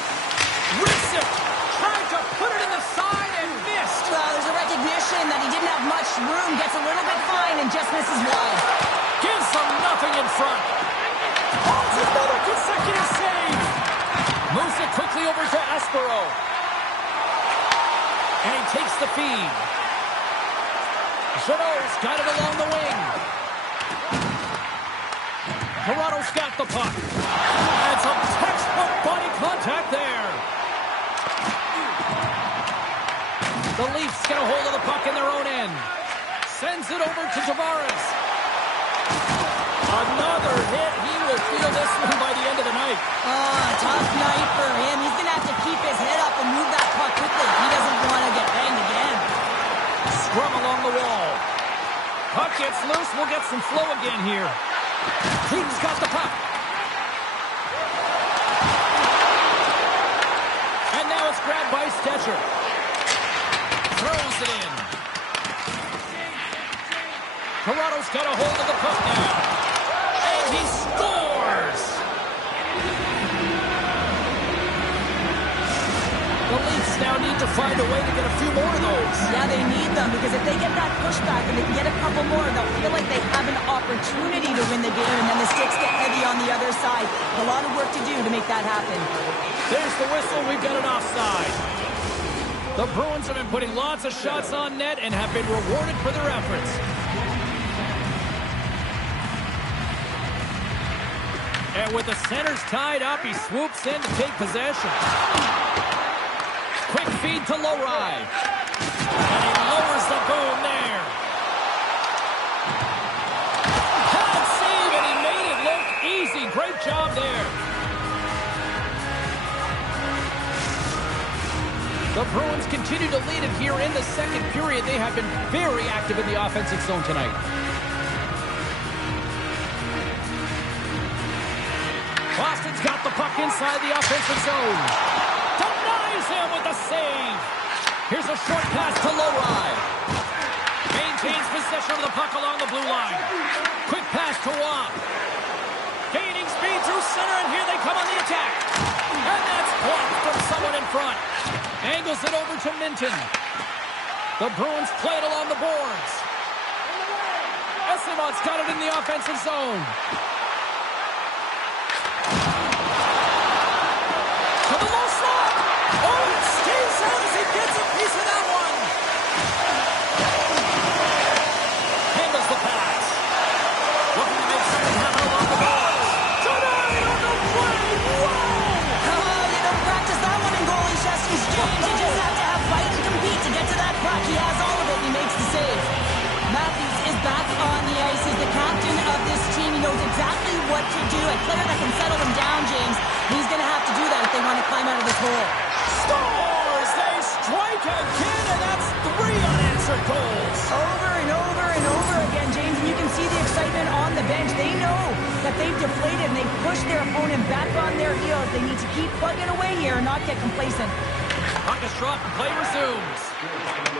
Rips it. Tried to put it in the side and missed. Well, there's a recognition that he didn't have much room. Gets a little bit fine and just misses wide. Gives them nothing in front. Holds another consecutive save. Moves it quickly over to Aspero. And he takes the feed. Jeannot's got it along the wing. Toronto's got the puck. And some textbook body contact there. The Leafs get a hold of the puck in their own end. Sends it over to Tavares. Another hit. He will feel this one by the end of the night. Tough night for him. He's going to have to keep his head up and move that puck quickly. He doesn't want to get banged again. Scrum along the wall. Puck gets loose. We'll get some flow again here. Team's got the puck. And now it's grabbed by Stetcher. Throws it in. Toronto's got a hold of the puck now. And he scores! The Leafs now need to find a way to get a few more of those. Yeah, they need them because if they get that pushback and they can get a couple more, they'll feel like they have an opportunity to win the game, and then the sticks get heavy on the other side. A lot of work to do to make that happen. There's the whistle. We've got an offside. The Bruins have been putting lots of shots on net and have been rewarded for their efforts. And with the centers tied up, he swoops in to take possession. Quick feed to Lowry. And he lowers the boom there. Hard save, and he made it look easy. Great job there. The Bruins continue to lead it here in the second period. They have been very active in the offensive zone tonight. Boston's got the puck inside the offensive zone. Denies him with the save. Here's a short pass to Lowry. Maintains possession of the puck along the blue line. Quick pass to Watt. Gaining speed through center, and here they come on the attack. And that's blocked from someone in front. Angles it over to Minton. The Bruins play it along the boards. Esimot's got it in the offensive zone. To the low slot. Oh, it stays out as he gets a piece of that one. Handles the pass. Looking to make something happen along the boards. Tonight on the play. Wow! You don't practice that one in goalie chest exchange. You just have to have fight and compete to get to that puck. He has all of it, and he makes the save. Matthews is back on the ice. He's the captain of this team. He knows exactly what to do. A player that can settle them down, James. He's going to have to do that if they want to climb out of this hole. Scores! They strike again, and that's 3 unanswered goals. Over and over and over again, James. And you can see the excitement on the bench. They know that they've deflated and they've pushed their opponent back on their heels. They need to keep plugging away here and not get complacent. Puck is dropped, play resumes.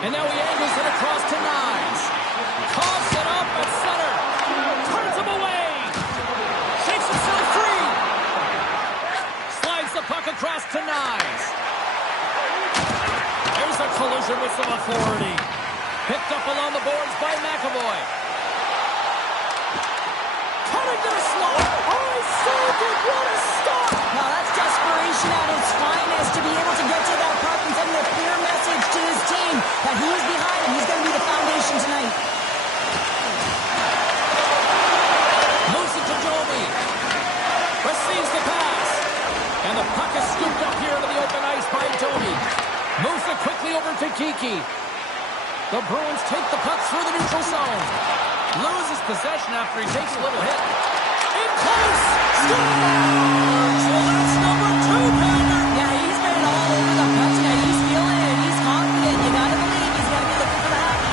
And now he angles it across to Nyes. Coughs it up at center. Turns him away. size. There's a collision with some authority. Picked up along the boards by McAvoy. Cutting to the slot. Oh, he saved it. What a stop. Now that's desperation at its finest to be able to get to that puck and send a clear message to his team that he is behind him. He's going to be the foundation tonight. Moves it to Joby. Receives the pass. And the puck is scooped up here into the open ice by Joby. Moves it quickly over to Kiki. The Bruins take the puck through the neutral zone. Loses possession after he takes a little hit. In close! Scores! Well, that's number 2, Pander! Yeah, he's been all over the puck tonight. He's feeling it. He's confident. You got to believe he's going to be looking for the happy.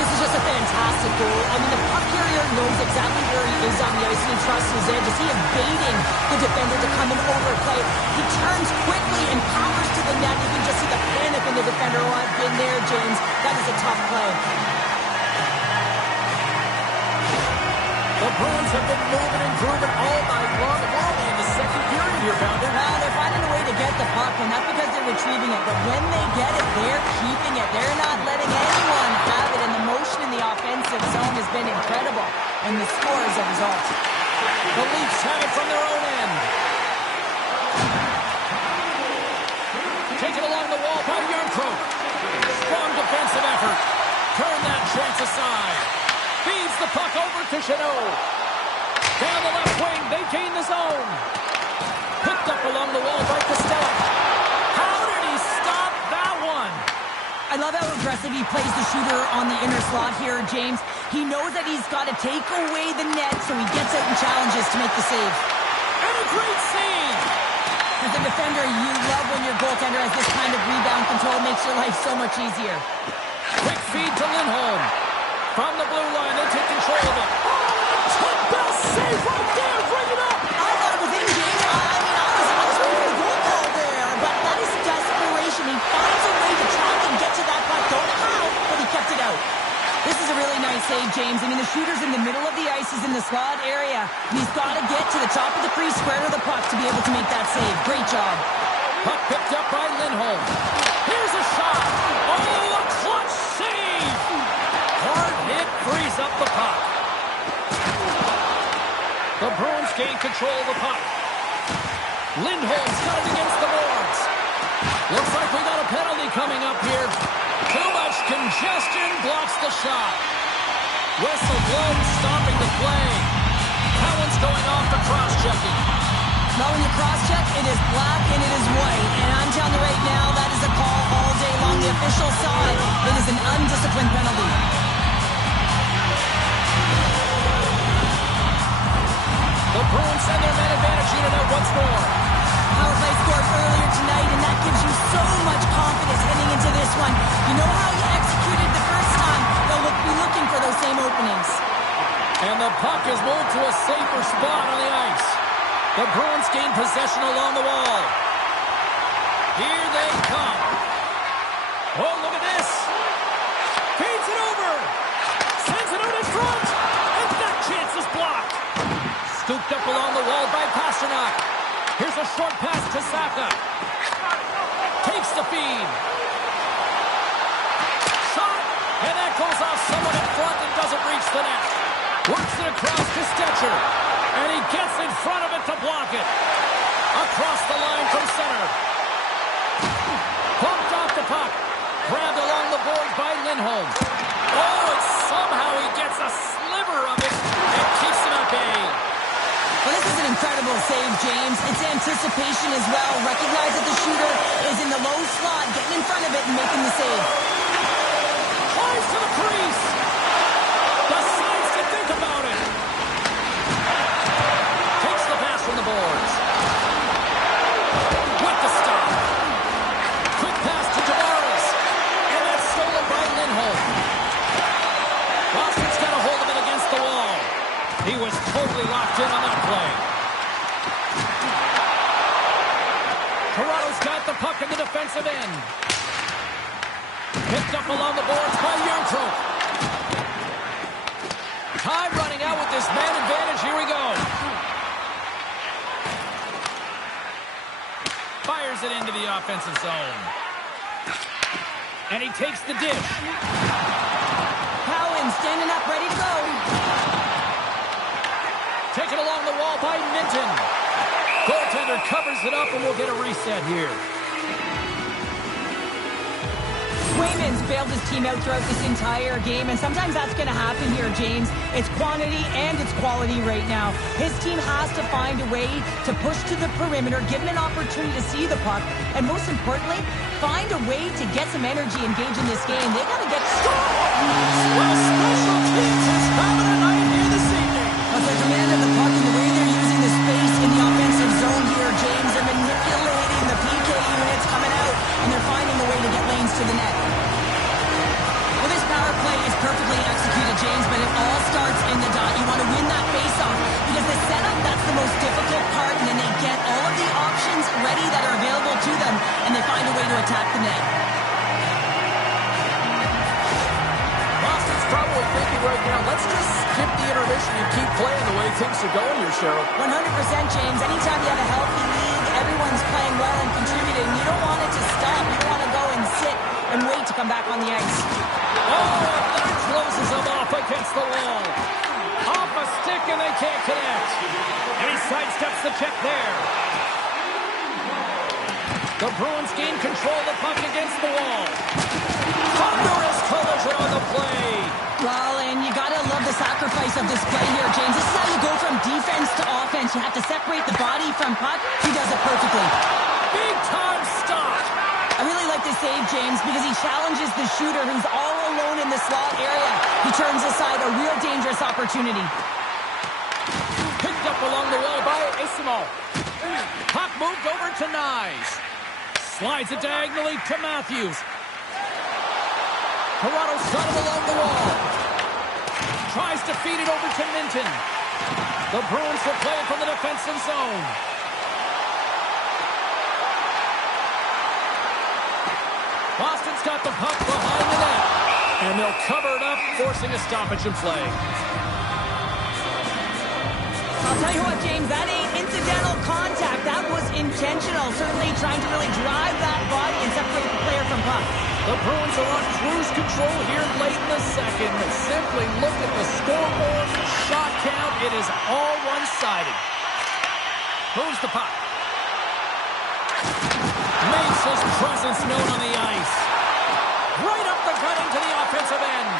This is just a fantastic goal. I mean, the puck carrier knows exactly where he is on the ice and he trusts his edge. Is he evading the defender to come and overplay? He turns quickly and powers to the net. You can just see the panic in the defender. Oh, I've been there, James. That is a tough play. The Bruins have been moving and grooving all night long. We're only in the second period here, Pounder. Well, they're finding a way to get the puck, and not because they're retrieving it, but when they get it, they're keeping it. They're not letting anyone have it, and the motion in the offensive zone has been incredible, and the score is a result. The Leafs have it from their own end. Taken along the wall by Yarncroke. Strong defensive effort. Turn that chance aside. Feeds the puck over to Chanot. Down the left wing, they gain the zone. Picked up along the wall by Costello. How did he stop that one? I love how aggressive he plays the shooter on the inner slot here, James. He knows that he's got to take away the net, so he gets out and challenges to make the save. And a great save. As a defender, you love when your goaltender has this kind of rebound control. Makes your life so much easier. Quick feed to Lindholm. From the blue line, they take control of it. Oh, best save right there. Bring it up. I thought it was in, James. I was waiting for the goal call there, but that is desperation. He finds a way to try and get to that puck. Don't know how, but he kept it out. This is a really nice save, James. I mean, the shooter's in the middle of the ice. He's in the slot area. And he's got to get to the top of the crease, square to the puck to be able to make that save. Great job. Puck picked up by Lindholm. Here's a shot. Oh, a clutch save. Hard hit frees up the puck. The Bruins gain control of the puck. Lindholm's got it against the boards. Looks like we got a penalty coming up here. Too much congestion blocks the shot. Whistle blown, stopping the play. Cowan's going off for cross-checking. Now when you cross-check, it is black and it is white. And I'm telling you right now, that is a call all day long. The official saw it. It is an undisciplined penalty. The Bruins send their man advantage unit out once more. Power play scored earlier tonight, and that gives you so much confidence heading into this one. You know how you executed the first time. They'll be looking for those same openings. And the puck is moved to a safer spot on the ice. The Bruins gain possession along the wall. Here they come. Oh, look at this. Feeds it over. Sends it out in front. And that chance is blocked. Scooped up along the wall by Pasternak. Here's a short pass to Saka. Takes the feed. Shot. And that goes off someone in front and doesn't reach the net. Works it across to Stetcher. And he gets in front of it to block it. Across the line from center. Bumped off the puck. Grabbed along the boards by Lindholm. Oh, and somehow he gets a sliver of it and keeps him at bay. Well, this is an incredible save, James. It's anticipation as well. Recognize that the shooter is in the low slot, getting in front of it and making the save. Flies to the crease. Decides to think about it. Takes the pass from the boards. With the stop. Quick pass to Tavares. And that's stolen by Lindholm. Boston's got a hold of it against the wall. He was totally locked in on that play. Toronto's got the puck in the defensive end. Picked up along the boards by Yarncroke. Time running out with this man advantage. Here we go. fires it into the offensive zone. And he takes the dish. Cowan standing up, ready to go. Taken along the wall by Minton. Goaltender covers it up, and we'll get a reset here. Swayman's bailed his team out throughout this entire game, and sometimes that's going to happen here, James. It's quantity and it's quality right now. His team has to find a way to push to the perimeter, give him an opportunity to see the puck, and most importantly, find a way to get some energy engaged in this game. They got to get Well, special teams is having a night here this evening. With the command of the puck and the way they're using the space in the offensive zone here, James, they're manipulating the PK units coming out, and they're finding a way to get lanes to the net. Well, this power play is perfectly executed, James, but it all starts in the dot. You want to win that faceoff because the setup, that's the most difficult part, and then they get all of the options ready that are available to them, and they find a way to attack the net. Boston's probably thinking right now, let's just skip the intermission and keep playing the way things are going here, Cheryl. 100%, James. Anytime you have a healthy league, everyone's playing well and contributing. You don't want it to stop. You don't want to go and sit and wait to come back on the ice. Oh, that closes him off against the wall. Off a stick, and they can't connect. And he sidesteps the check there. The Bruins gain control of the puck against the wall. Thunderous collision on the play. Well, and you got to love the sacrifice of this play here, James. This is how you go from defense to offense. You have to separate the body from puck. He does it perfectly. Big time stop. I really like this save, James, because he challenges the shooter who's all alone in the slot area. He turns aside a real dangerous opportunity. Picked up along the wall by Isimo. Puck moved over to Nyes. Slides it diagonally to Matthews. Toronto's got him along the wall. Tries to feed it over to Minton. The Bruins will play it from the defensive zone. Boston's got the puck behind the net. And they'll cover it up, forcing a stoppage in play. I'll tell you what, James, that ain't incidental contact. That was intentional. Certainly trying to really drive that body and separate the player from puck. The Bruins are on cruise control here late in the second. Simply look at the scoreboard, shot count. It is all one-sided. Moves the puck. Makes his presence known on the ice. Right up the gut into the offensive end.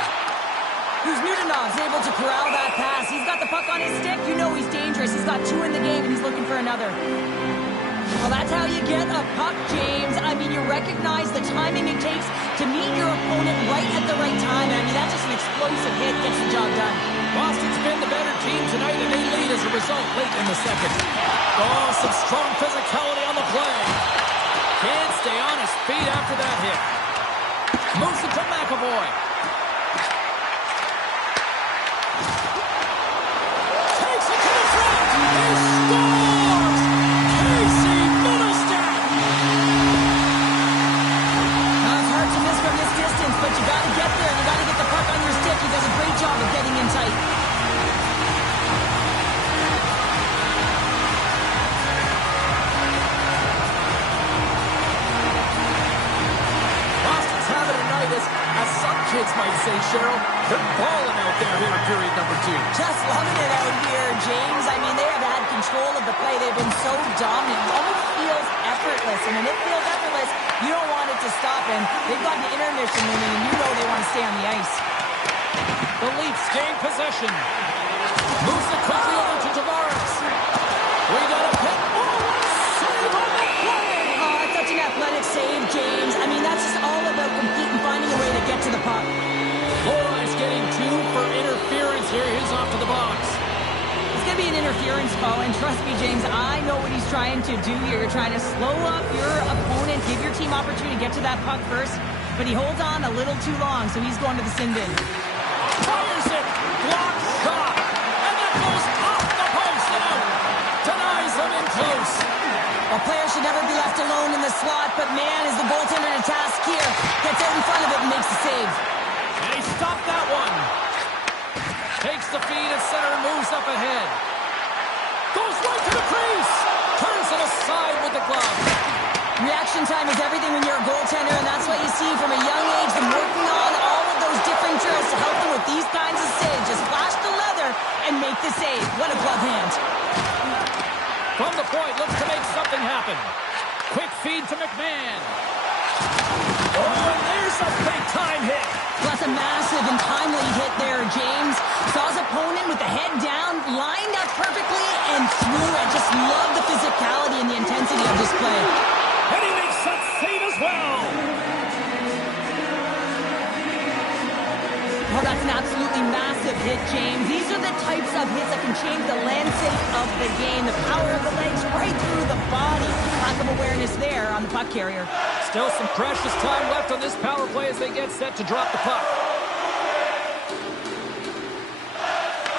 Kuzmichanov's able to corral that pass. He's got the puck on his stick. You know he's dangerous. He's got two in the game, and he's looking for another. Well, that's how you get a puck, James. I mean, you recognize the timing it takes to meet your opponent right at the right time. I mean, that's just an explosive hit. Gets the job done. Boston's been the better team tonight, and they lead as a result late in the second. Oh, some strong physicality on the play. Can't stay on his feet after that hit. Moves it to McAvoy. Takes it to the front. He scores! Casey Middlestat! Now, it's hard to miss from this distance, but you got to get there. You got to get the puck on your stick. He does a great job of getting in tight. As some kids might say, Cheryl, they're balling out there here in period number 2. Just loving it out here, James. I mean, they have had control of the play. They've been so dominant. It almost feels effortless. And when it feels effortless, you don't want it to stop. And they've got the intermission looming, and you know they want to stay on the ice. The Leafs gain possession. Moves it quickly over to Tavares. We got a hit. Oh, save on the play! Oh, such an athletic save, James. I mean, that's just all about competing, finding a way to get to the puck. Flores getting 2 for interference here. He's off to the box. It's going to be an interference call, and trust me, James, I know what he's trying to do here. You're trying to slow up your opponent, give your team opportunity to get to that puck first, but he holds on a little too long, so he's going to the sin bin. Fires it. Block shot. And that goes off the post and out. Denies him in close. A player should never be left alone in the slot, but man, is the goaltender to task here. Gets out in front of it and makes the save. And he stopped that one. Takes the feed at center and moves up ahead. Goes right to the crease. Turns it aside with the glove. Yeah, Reaction time is everything when you're a goaltender, and that's why you see from a young age them working on all of those different drills to help them with these kinds of saves. Just flash the leather and make the save. What a glove hand. From the point, looks to make something happen. Quick feed to McMahon. Oh, and there's a big-time hit. Plus a massive and timely hit there, James. Saw his opponent with the head down, lined up perfectly, and threw it. Just love the physicality and the intensity of this play. And he makes that save as well. Oh, that's an absolutely massive hit, James. These are the types of hits that can change the landscape of the game. The power of the legs right through the body. Lack of awareness there on the puck carrier. Still some precious time left on this power play as they get set to drop the puck.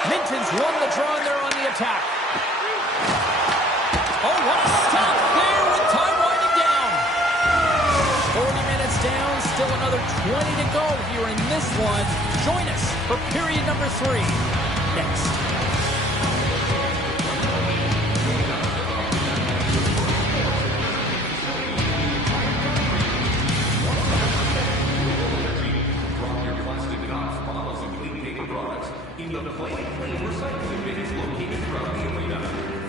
Minton's won the draw and they're on the attack. Oh, what a stop there with time winding down. 40 minutes down, still another 20 to go here in this one. Join us for period number 3 next. In the Play Clean recycling bins located throughout the arena.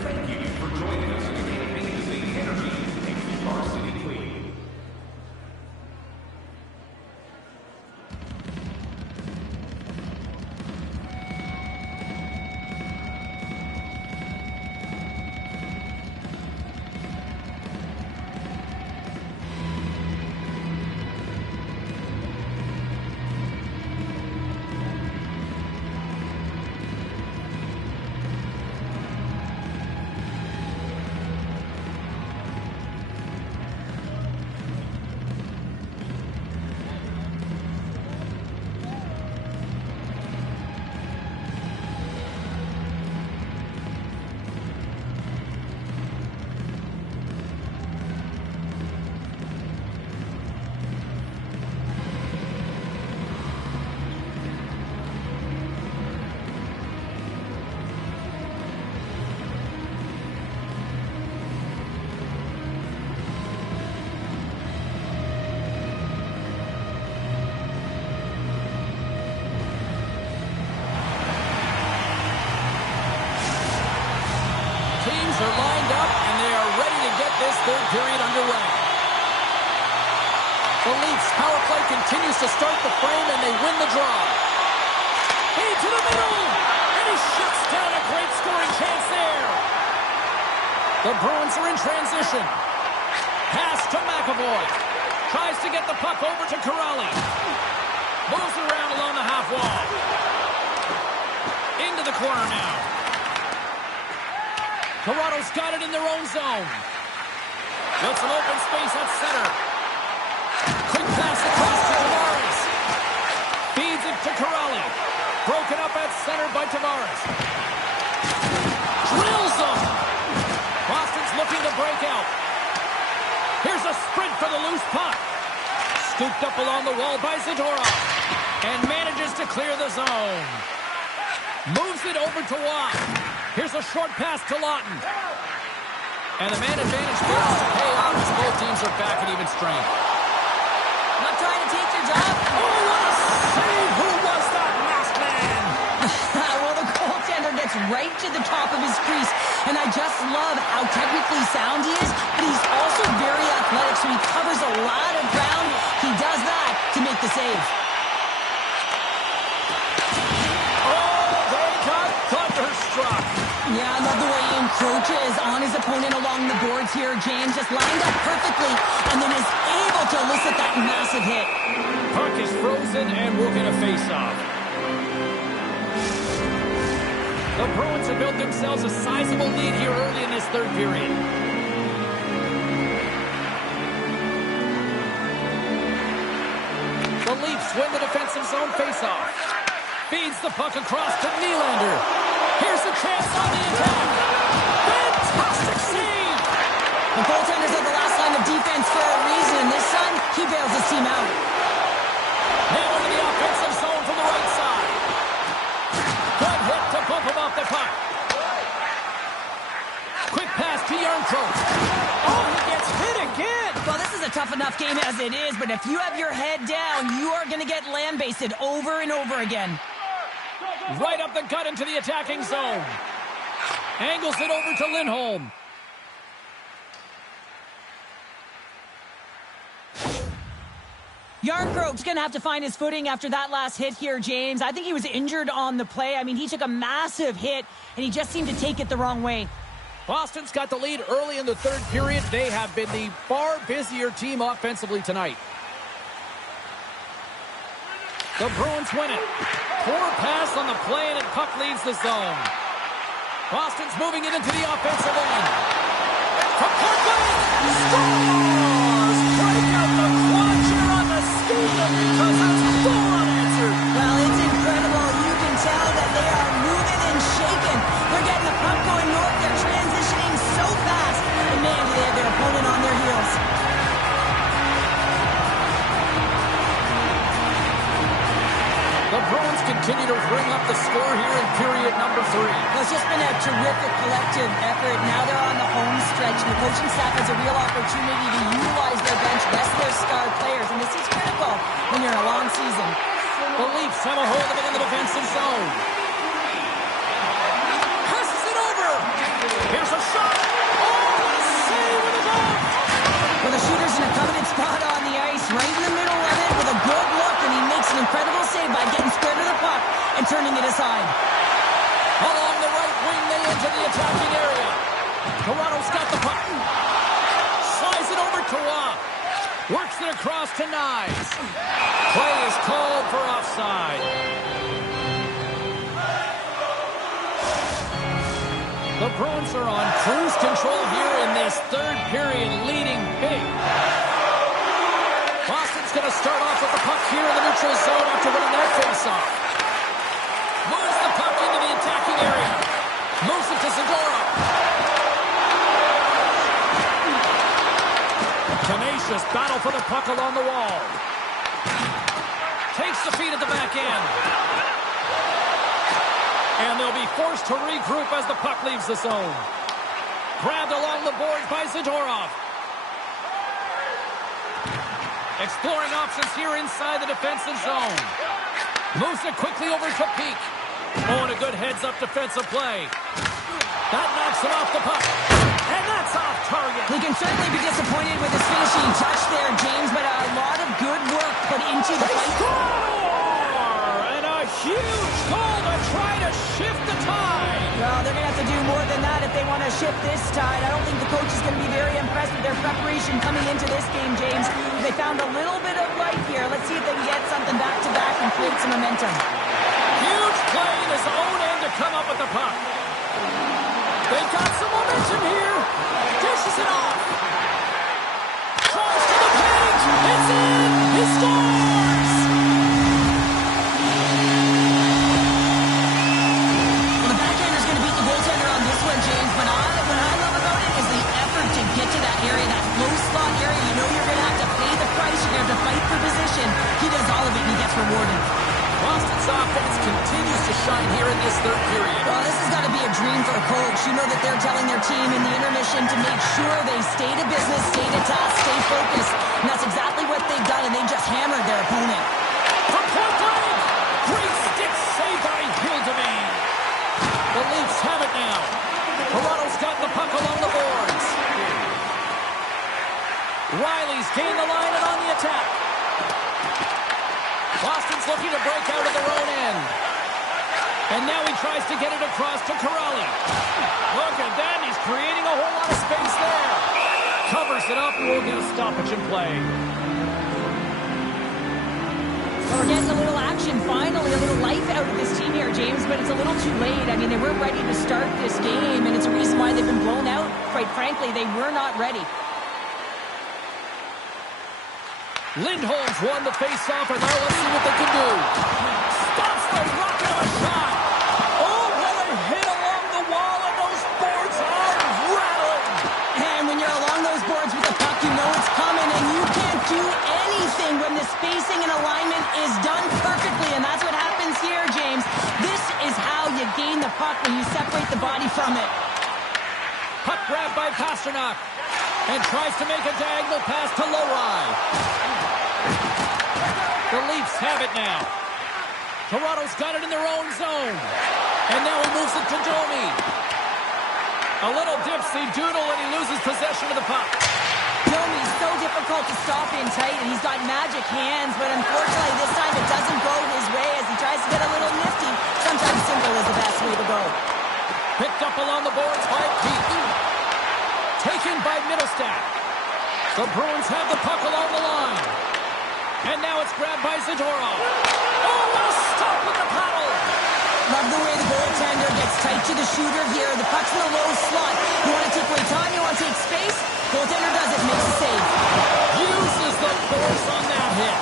Thank you for joining us in the campaign to save energy and keep our city clean. Are lined up, and they are ready to get this third period underway. The Leafs power play continues to start the frame, and they win the draw. Feed to the middle, and he shuts down a great scoring chance there. The Bruins are in transition. Pass to McAvoy. Tries to get the puck over to Corrali. Moves around along the half wall. Into the corner now. Toronto's got it in their own zone. With some open space at center. Quick pass across to Tavares. Feeds it to Corrali. Broken up at center by Tavares. Drills them. Boston's looking to break out. Here's a sprint for the loose puck. Scooped up along the wall by Zadorov. And manages to clear the zone. Moves it over to Watt. Here's a short pass to Lawton. And the man advantage begins to pay off as both teams are back at even strength. Not trying to take your job. Oh, what a save! Who was that masked man? Well, the goaltender gets right to the top of his crease. And I just love how technically sound he is, but he's also very athletic, so he covers a lot of ground. He does that to make the save. Thunderstruck. Yeah, I love the way he encroaches on his opponent along the boards here. James just lined up perfectly and then is able to elicit that massive hit. Puck is frozen and we'll get a face-off. The Bruins have built themselves a sizable lead here early in this third period. The Leafs win the defensive zone face-off. Feeds the puck across to Nylander. Here's a chance on the attack. Fantastic save! The goaltenders are the last line of defense for a reason, and this time, he bails his team out. Now into the offensive zone from the right side. Good hit to bump him off the puck. Quick pass to Yarncroke. Oh, he gets hit again! Well, this is tough enough game as it is, but if you have your head down, you are going to get land-basted over and over again. Right up the gut into the attacking zone. Angles it over to Lindholm. Yarncroke's going to have to find his footing after that last hit here, James. I think he was injured on the play. I mean, he took a massive hit, and he just seemed to take it the wrong way. Boston's got the lead early in the third period. They have been the far busier team offensively tonight. The Bruins win it. Poor pass on the play, and puck leaves the zone. Boston's moving it into the offensive end. From Parkway, scores! Break out the clutch here on the stadium because it's full unanswered. Well, it's incredible. You can tell that they are moving and shaking. They're getting the puck going north. They're transitioning so fast. And man, do they have their opponent on their heels. The Bruins continue to bring up the score here in period number 3. Well, it's just been a terrific collective effort. Now they're on the home stretch, and the coaching staff has a real opportunity to utilize their bench, rest their star players, and this is critical when you're in a long season. The Leafs have a hold of it in the defensive zone. Passes it over. Here's a shot. Oh, what a save with a goal. Well, the shooter's in a coveted spot on the ice, right in the middle of it with a good look, and he makes an incredible save by getting square to the puck and turning it aside. Along the right wing, they enter the attacking area. Toronto's got the puck. Slides it over to Waugh. Works it across to Knies. Play is called for offside. The Bruins are on cruise control here in this third period, leading big. Boston's going to start off with the puck here in the neutral zone after winning that face-off. Moves the puck into the attacking area. Moves it to Zadorov. Tenacious battle for the puck along the wall. Takes the feed at the back end. And they'll be forced to regroup as the puck leaves the zone. Grabbed along the boards by Zadorov. Exploring options here inside the defensive zone. Moves it quickly over to Peak. Oh, and a good heads-up defensive play. That knocks him off the puck. And that's off target. He can certainly be disappointed with his finishing touch there, James, but a lot of good work put into the fight. Score! And a huge goal to try to shift the tide. Well, they're going to have to do more than that if they want to shift this tide. I don't think the coach is going to be very impressed with their preparation coming into this game, James. They found a little bit of life here. Let's see if they can get something back-to-back and create some momentum. Huge play in his own end to come up with the puck. They've got some momentum here. Dishes it off. Tries to the page. It's in. He scores. Well, the backhander's going to beat the goaltender on this one, James. But what I love about it is the effort to get to that area, that low slot area. You know you're going to have to pay the price. You're going to have to fight for position. He does all of it, and he gets rewarded. Boston's offense continues to shine here in this third period. Well, this has got to be a dream for a coach. You know that they're telling their team in the intermission to make sure they stay to business, stay to task, stay focused. And that's exactly what they've done, and they just hammered their opponent. From point blank, great stick save by Hildemane. The Leafs have it now. Toronto's got the puck along the boards. Riley's gained the line and on the attack. Boston's looking to break out of their own end. And now he tries to get it across to Corrali. Look at that. He's creating a whole lot of space there. Covers it up and we'll get a stoppage in play. Well, we're getting a little action, finally, a little life out of this team here, James, but it's a little too late. I mean, they weren't ready to start this game, and it's a reason why they've been blown out. Quite frankly, they were not ready. Lindholm's won the face-off, and now let's see what they can do. Stops the rocket of a shot. Oh, what a hit along the wall, and those boards are rattling. And when you're along those boards with the puck, you know it's coming, and you can't do anything when the spacing and alignment is done perfectly, and that's what happens here, James. This is how you gain the puck when you separate the body from it. Puck grab by Pasternak. And tries to make a diagonal pass to Lowry. The Leafs have it now. Toronto's got it in their own zone. And now he moves it to Domi. A little dipsy-doodle and he loses possession of the puck. Domi's so difficult to stop in tight, and he's got magic hands, but unfortunately this time it doesn't go his way as he tries to get a little nifty. Sometimes simple is the best way to go. Picked up along the boards by Pete. Taken by Middlestat. The Bruins have the puck along the line. And now it's grabbed by Zadorov. Oh, what a stop with the paddle! Love the way the goaltender gets tight to the shooter here. The puck's in the low slot. You want to take away time, you want to take space. Goaltender does it, makes a save. Uses the force on that hit.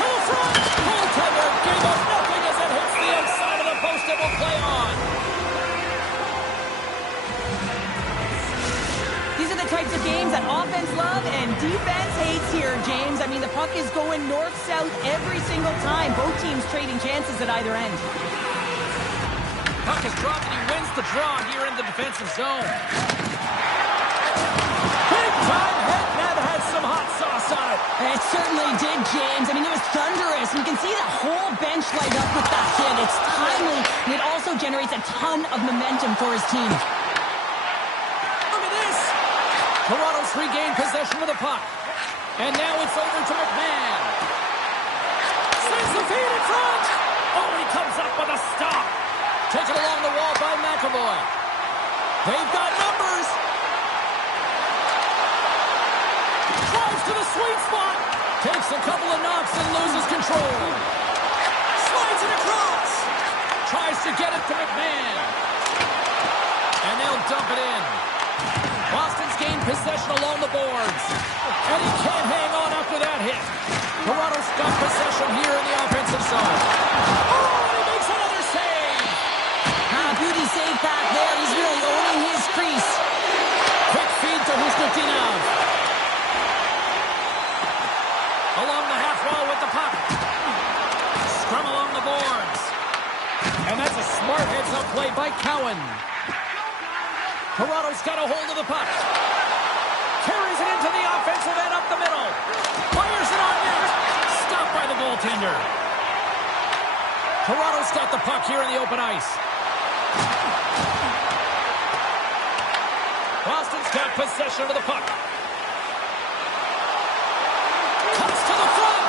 To the front. Goaltender gave up nothing as it hits the outside of the post and will play on. These are the types of games that offense love and defense hates here, James. I mean, the puck is going north-south every single time. Both teams trading chances at either end. Puck is dropped and he wins the draw here in the defensive zone. Big time hit, and that had some hot sauce on it. It certainly did, James. I mean, it was thunderous. You can see the whole bench light up with that hit. It's timely, and it also generates a ton of momentum for his team. Look at this. Toronto's regained possession of the puck. And now it's over to McMahon. Sends the feed in front. Oh, he comes up with a stop. Taken along the wall by McAvoy. They've got numbers. Drives to the sweet spot. Takes a couple of knocks and loses control. Slides it across. Tries to get it to McMahon. And they'll dump it in. Boston's gained possession along the boards. And he can't hang on after that hit. Toronto's got possession here in the offensive zone. Oh, and he makes another save. Beauty save back there. He's really owning his crease. Quick feed to Husnutinov. Along the half wall with the puck. Scrum along the boards. And that's a smart heads-up play by Cowan. Toronto's got a hold of the puck. Carries it into the offensive end up the middle. Fires it on net. Stopped by the goaltender. Toronto's got the puck here in the open ice. Boston's got possession of the puck. Cuts to the front.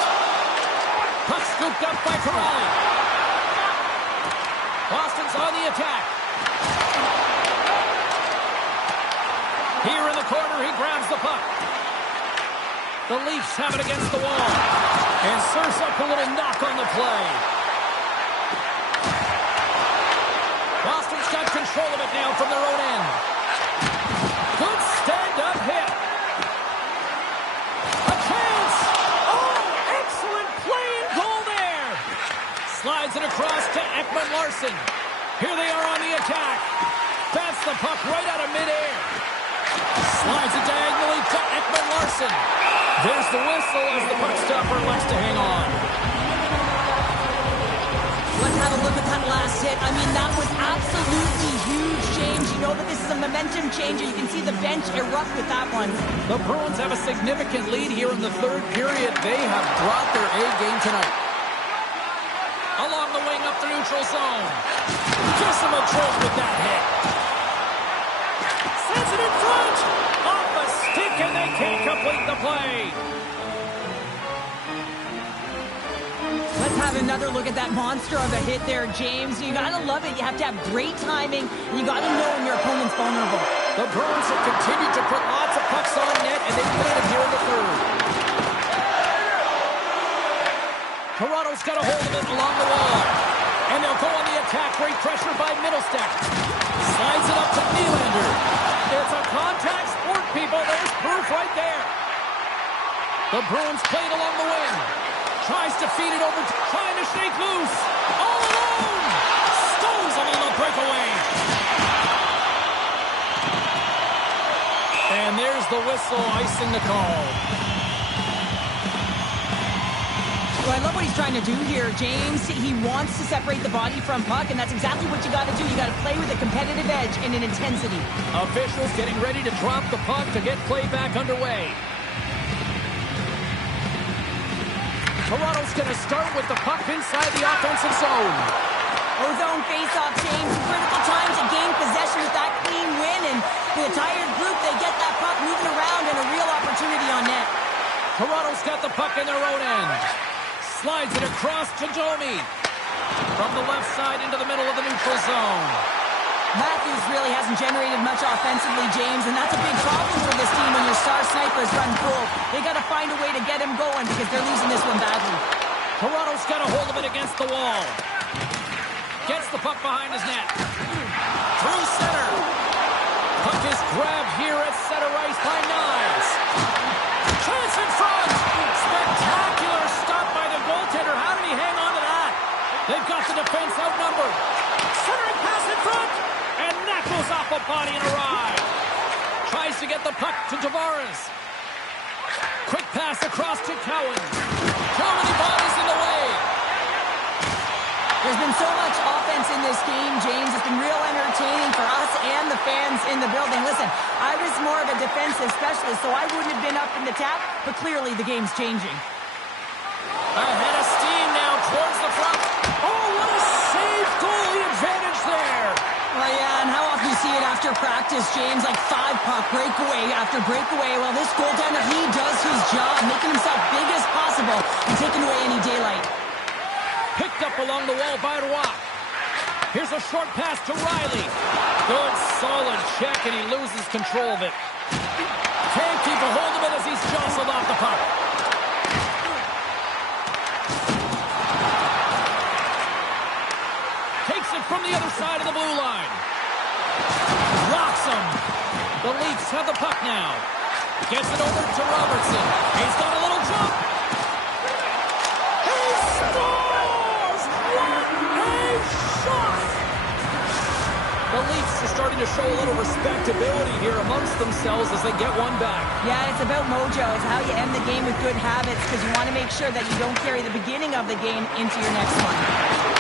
Puck scooped up by Corrali. Boston's on the attack. Here in the corner, he grabs the puck. The Leafs have it against the wall. And serves up a little knock on the play. Boston's got control of it now from their own end. Good stand-up hit. A chance. Oh, excellent play and goal there. Slides it across to Ekman-Larsson. Here they are on the attack. Bats the puck right out of midair. Slides it diagonally to Ekman-Larsson. There's the whistle as the puck stopper likes to hang on. Let's have a look at that last hit. I mean, that was absolutely huge, James. You know that this is a momentum changer. You can see the bench erupt with that one. The Bruins have a significant lead here in the third period. They have brought their A game tonight. Along the wing up the neutral zone. Gives them a jolt with that hit. Sends it in front. Off a stick and they can't complete the play. Let's have another look at that monster of a hit there, James. You gotta love it. You have to have great timing, and you gotta know when your opponent's vulnerable. The Bruins have continued to put lots of pucks on net, and they've made it here in the third. Toronto's got a hold of it along the wall. And they'll go on the attack. Great pressure by Middlestat. Slides it up to Nylander. It's a contact sport, people. There's proof right there. The Bruins played along the wing. Tries to feed it over, trying to shake loose. All alone! Stones him on the breakaway. And there's the whistle, icing the call. Well, I love what he's trying to do here, James. He wants to separate the body from puck, and that's exactly what you got to do. You got to play with a competitive edge and an intensity. Officials getting ready to drop the puck to get play back underway. Toronto's going to start with the puck inside the offensive zone. Zone face-off, James. Critical time to gain possession with that clean win, and with a tired group, they get that puck moving around and a real opportunity on net. Toronto's got the puck in their own end. Slides it across to Domi. From the left side into the middle of the neutral zone. Matthews really hasn't generated much offensively, James, and that's a big problem for this team when your star snipers run full. They got to find a way to get him going because they're losing this one badly. Toronto's got a hold of it against the wall. Gets the puck behind his net. Through center. Puck is grabbed here at center ice by Knives. Chance in front. Spectacular stop by the goaltender. How did he hang on to that? They've got the defense outnumbered. Centering pass in front. And that goes off a body and a ride. Tries to get the puck to Tavares. Quick pass across to Cowan. Too many bodies in the way. There's been so much offense in this game, James. It's been real entertaining for us and the fans in the building. Listen, I was more of a defensive specialist, so I wouldn't have been up in the tap, but clearly the game's changing. Ahead of steam now towards the front. Oh, what a save! Goalie advantage there. Oh, yeah, and how often you see it after practice, James? Like 5-puck breakaway after breakaway. Well, this goaltender, he does his job, making himself big as possible and taking away any daylight. Picked up along the wall by Roy. Here's a short pass to Riley. Good, solid check, and he loses control of it. Can't keep a hold of it as he's jostled off the puck. Takes it from the other side of the blue line. Rocks him. The Leafs have the puck now. Gets it over to Robertson. He's got a little jump. He scores! What a shot! The Leafs are starting to show a little respectability here amongst themselves as they get one back. Yeah, it's about mojo. It's how you end the game with good habits because you want to make sure that you don't carry the beginning of the game into your next one.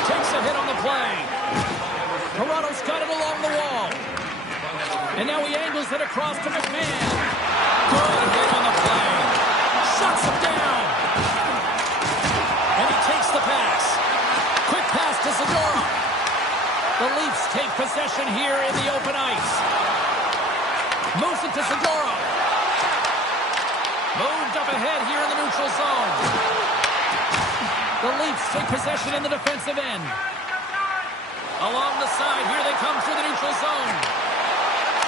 Takes a hit on the play. Toronto's got it along the wall. And now he angles it across to McMahon. Good hit on the play. Shuts him down. And he takes the pass. Quick pass to Zadorov. The Leafs take possession here in the open ice. Moves it to Zadorov. Moved up ahead here in the neutral zone. The Leafs take possession in the defensive end. Along the side, here they come through the neutral zone.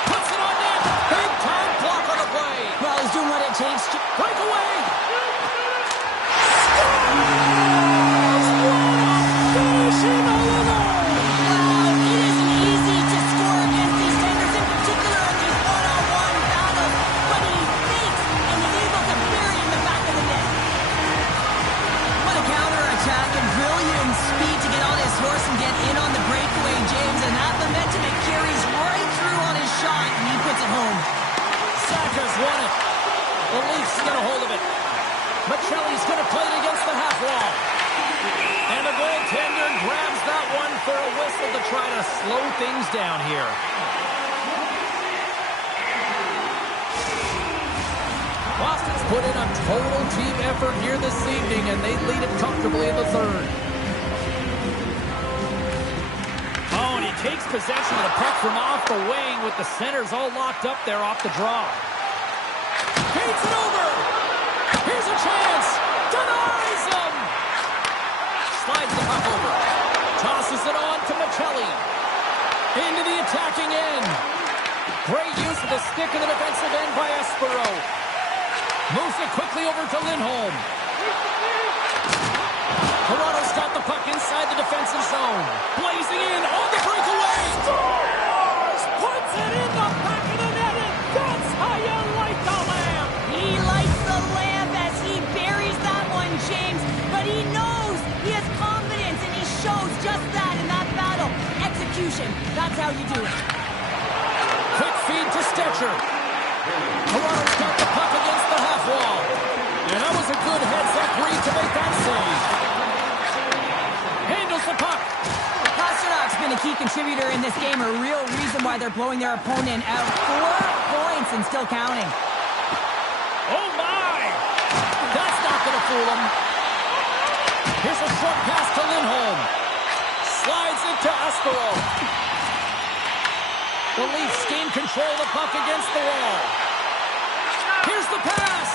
Puts it on net. Big time block on the play. Well, he's doing what it takes to break away. Finishing a little. Wow, it isn't easy to score against these tenders, in particular in these one-on-one battles, but he fakes and is able to bury in the back of the net. What a counterattack and brilliant speed to get on his horse and get in on the breakaway, James, and that momentum it carries right through on his shot, and he puts it home. Saka's won it. The Leafs get a hold of it. Michelli's going to play it against the half wall. And the goaltender grabs that one for a whistle to try to slow things down here. Boston's put in a total team effort here this evening, and they lead it comfortably in the third. Oh, and he takes possession of the puck from off the wing with the centers all locked up there off the draw. Feeds it over. Here's a chance. Denies him. Slides the puck over. Tosses it on to Michelli. Into the attacking end. Great use of the stick in the defensive end by Espero. Moves it quickly over to Lindholm. Toronto's got the puck inside the defensive zone. Blazing in on the breakaway. Scores! Puts it in the back of the net, and that's how you like the lamp. He likes the lamp as he buries that one, James, but he knows he has confidence, and he shows just that in that battle. Execution, that's how you do it. Quick feed to Stetcher. Toronto's got the puck against the half wall. And That was a good heads-up read to make that save. Handles the puck. Pasternak's been a key contributor in this game, a real reason why they're blowing their opponent out. 4 points and still counting. Oh, my! That's not going to fool him. Here's a short pass to Lindholm. Slides it to Aspero. The Leafs gain control of the puck against the wall. Here's the pass.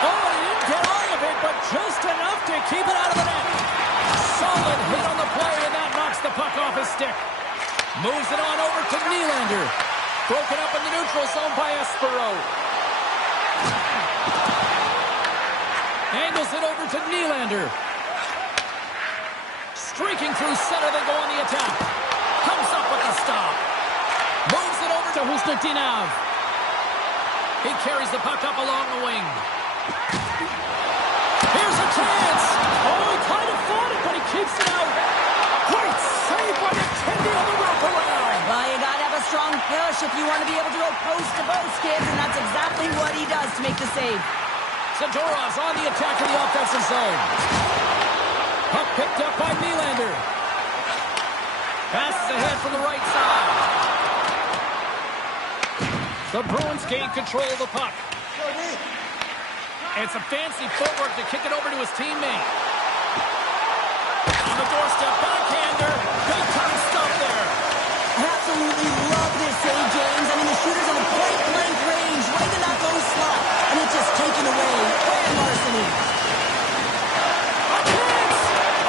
Oh, he didn't get all of it, but just enough to keep it out of the net. Solid hit on the play, and that knocks the puck off his stick. Moves it on over to Nylander. Broken up in the neutral zone by Aspero. Angles it over to Nylander. Streaking through center, they go on the attack. Comes up with a stop. Moves it over to Husnutdinov. He carries the puck up along the wing. Here's a chance. Oh, he kind of fought it, but he keeps it out. Great save by McKenzie on the wraparound. Well, you got to have a strong push if you want to be able to go post to post, kids, and that's exactly what he does to make the save. Zadorov's on the attack in the offensive zone. Puck picked up by Nylander. Passes ahead from the right side. The Bruins gain control of the puck. It's a fancy footwork to kick it over to his teammate. On the doorstep, backhander. Big time stuff there. I absolutely love this save, James. I mean, the shooter's in a point-blank range, right in that low slot, and it's just taken away. Grand larceny. A chance!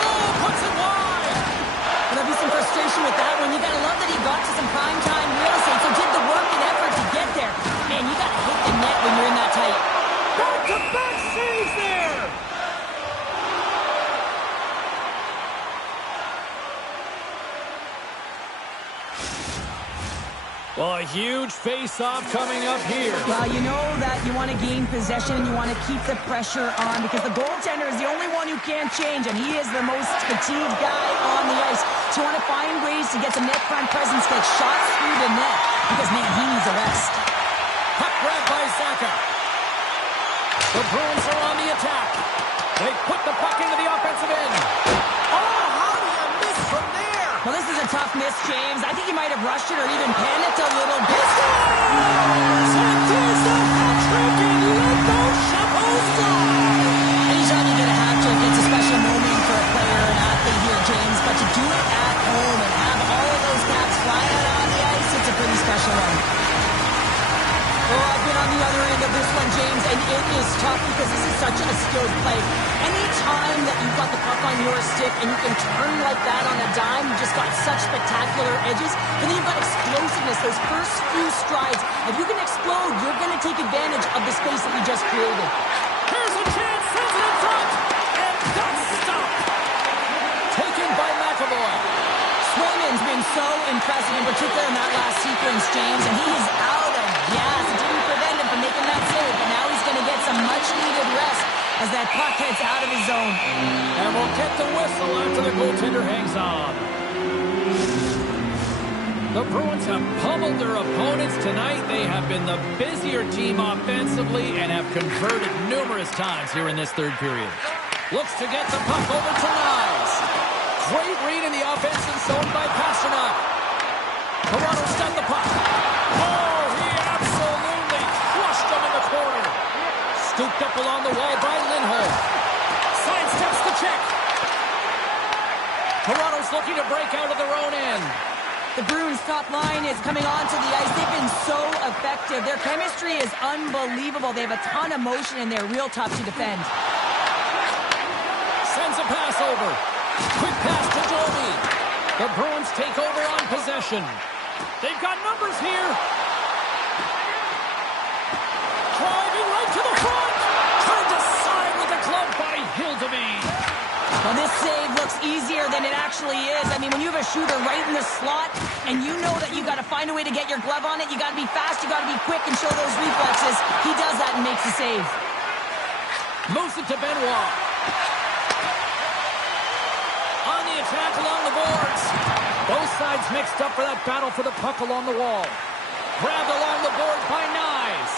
Oh, puts it wide. Well, there'll be some frustration with that one. You got to love that he got to some prime-time real estate, so did the work and effort to get there. Man, you got to hit the net when you're in that tight. Back-to-back saves there. Well, a huge face-off coming up here. Well, you know that you want to gain possession and you want to keep the pressure on because the goaltender is the only one who can't change, and he is the most fatigued guy on the ice. So you want to find ways to get some net front presence, get shots through the net because, man, he needs a rest. Puck grabbed by Zacha. The Bruins are on the attack. They put the puck into the offensive end. Oh, how do you miss from there? Well, this is a tough miss, James. I think he might have rushed it or even panicked a little bit. Anytime you get a hat trick, it's a special moment for a player, an athlete here, James. But to do it at home and have all of those caps flying out on the ice, it's a pretty special one. Oh, I've been on the other end of this one, James, and it is tough because this is such a skilled play. Anytime that you've got the puck on your stick and you can turn like that on a dime, you've just got such spectacular edges. And then you've got explosiveness, those first few strides. If you can explode, you're going to take advantage of the space that you just created. Here's a chance, sends it in front, and that's stopped. Taken by McAvoy. Swayman's been so impressive, in particular in that last sequence, James, and he is out of gas. It didn't prevent him from making that save, but now he's going to get some much-needed rest as that puck heads out of his zone. And we'll get the whistle after the goaltender hangs on. The Bruins have pummeled their opponents tonight. They have been the busier team offensively and have converted numerous times here in this third period. Looks to get the puck over to Niles. Great read in the offensive zone by Pastrnak. Toronto's got the puck. Oh, he absolutely crushed him in the corner. Scooped up along the wall by Lindholm. Sidesteps the check. Toronto's looking to break out of their own end. The Bruins' top line is coming onto the ice. They've been so effective. Their chemistry is unbelievable. They have a ton of motion and they're real tough to defend. Sends a pass over. Quick pass to Domi. The Bruins take over on possession. They've got numbers here. Driving right to the front. Turned aside with the glove by Hildeby. Well, this save looks easier than it actually is. I mean, when you have a shooter right in the slot and you know that you got to find a way to get your glove on it, you got to be fast, you got to be quick and show those reflexes. He does that and makes the save. Moves it to Benoit. On the attack along the boards. Both sides mixed up for that battle for the puck along the wall. Grabbed along the boards by Nyes.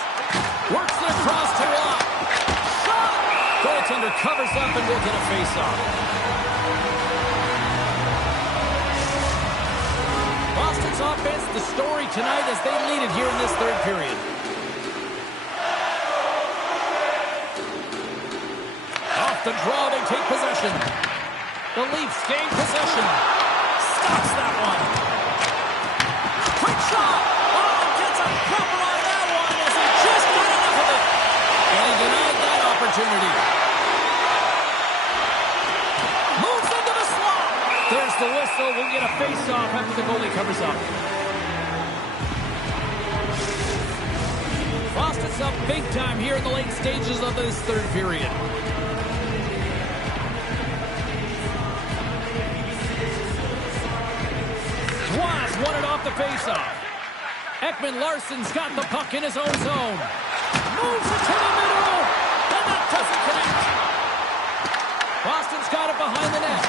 Works it across to Watt. Shot! covers up and will get a face-off. Boston's offense, the story tonight as they lead it here in this third period. Off the draw, they take possession. The Leafs gain possession. Stops that one. Quick shot. Oh, gets a proper on that one as he just got enough of it. And he denied that opportunity. Moves into the slot. There's the whistle. We'll get a face-off after the goalie covers up. Boston's up big time here in the late stages of this third period. Won it off the faceoff. Ekman-Larsson's got the puck in his own zone. Moves it to the middle, and that doesn't connect. Boston's got it behind the net.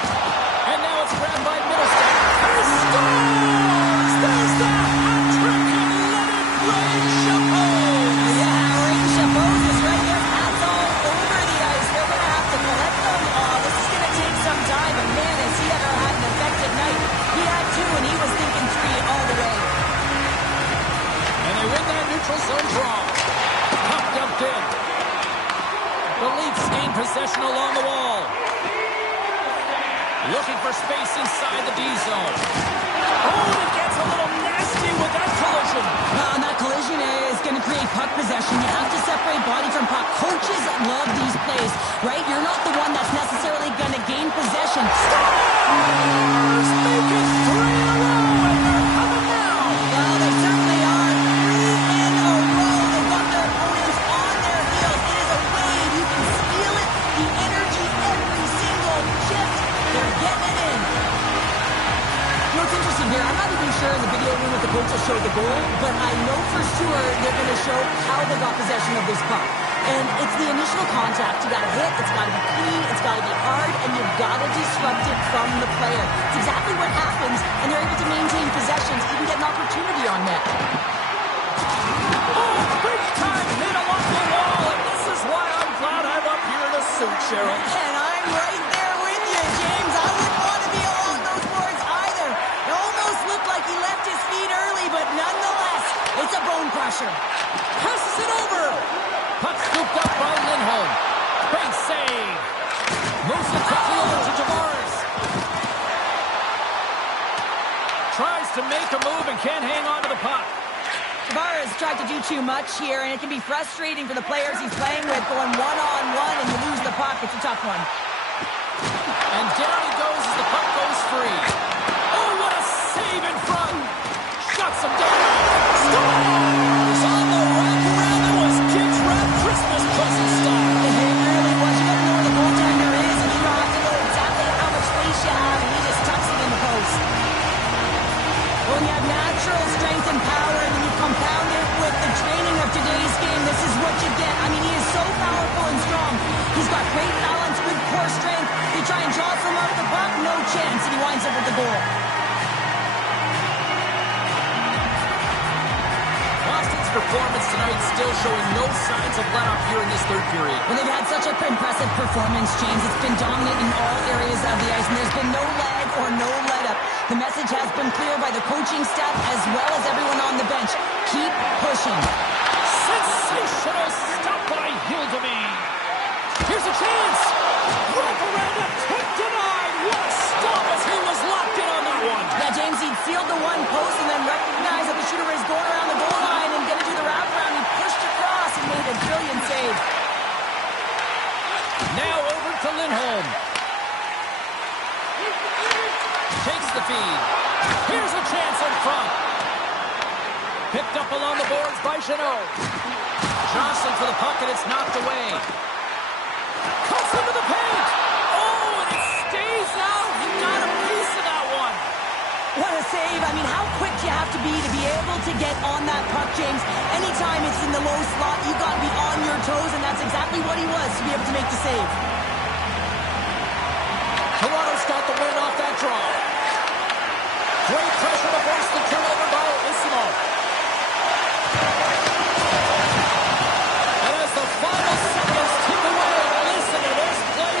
And now it's grabbed by Middlestat. He scores! There's the hat trick of Leonard Chabot! Yeah, Ray Chabot is right there. Hats all over the ice. They're going to have to collect them. Oh, this is going to take some time. But man, has he ever had an effective night. He had two, and he was thinking three all the way. And they win that neutral zone draw. Puck dumped in. The Leafs gain possession along the wall. Looking for space inside the D zone. Oh, and it gets a little nasty with that collision. And that collision is going to create puck possession. You have to separate body from puck. Coaches love these plays, right? You're not the one that's necessarily going to gain possession. Stars make it 3 in a row, and they're coming now. Well, they certainly are. 3 in a row. They've got their opponents on their heels. It is a wave. You can feel it. The energy every single shift. They're getting it in. You know what's interesting here? I'm not even sure in the video room if the coach will show the goal, but I know for sure they're going to show how they got possession of this puck. And it's the initial contact. You got to hit, it's got to be clean, it's got to be hard, and you've got to disrupt it from the player. It's exactly what happens, and they're able to maintain possessions, even get an opportunity on net. Oh, big time hit along the wall, and this is why I'm glad I'm up here in a suit, Cheryl. And I'm right there with you, James. I wouldn't want to be along those boards either. It almost looked like he left his feet early, but nonetheless, it's a bone crusher. Passes it over. Puck scooped up by Lindholm. Big save. Moves it quickly over to Tavares. Tries to make a move and can't hang on to the puck. Tavares tried to do too much here, and it can be frustrating for the players he's playing with, going one-on-one, and you lose the puck. It's a tough one. And down he goes as the puck goes free. Oh, what a save in front. Shuts him down. Scores on the wraparound. It was Kids Wrap Christmas present style. It really was. You got to know where the goaltender is, and you don't have to know exactly how much space you have, and he just tucks it in the post. When you have natural strength and power, and then you compound it with the training of today's game, this is what you get. I mean, he is so powerful and strong. He's got great balance, good core strength. They try and draw from out the puck, no chance, and he winds up with the goal. Boston's performance tonight still showing no signs of let-up here in this third period. Well, they've had such an impressive performance, James. It's been dominant in all areas of the ice, and there's been no lag or no let-up. The message has been clear by the coaching staff as well as everyone on the bench. Keep pushing. Sensational stop by Hildemy. Here's a chance. Wrap around a tip denied. What a stop as he was locked in on that one. Yeah, James, he'd sealed the one post and then recognized that the shooter is going around the goal line and going to do the wraparound. He pushed across and made a brilliant save. Now over to Lindholm. Takes the feed. Here's a chance in front. Picked up along the boards by Jeannot. Johnson for the puck, and it's knocked away. Cuts into the paint. Oh, and it stays out. He got a piece of that one. What a save. I mean, how quick you have to be able to get on that puck, James. Anytime it's in the low slot, you got to be on your toes, and that's exactly what he was to be able to make the save. Toronto's got the win off that draw. Great pressure to force the turnover by Isimo. And as the final seconds tick away, listen to this play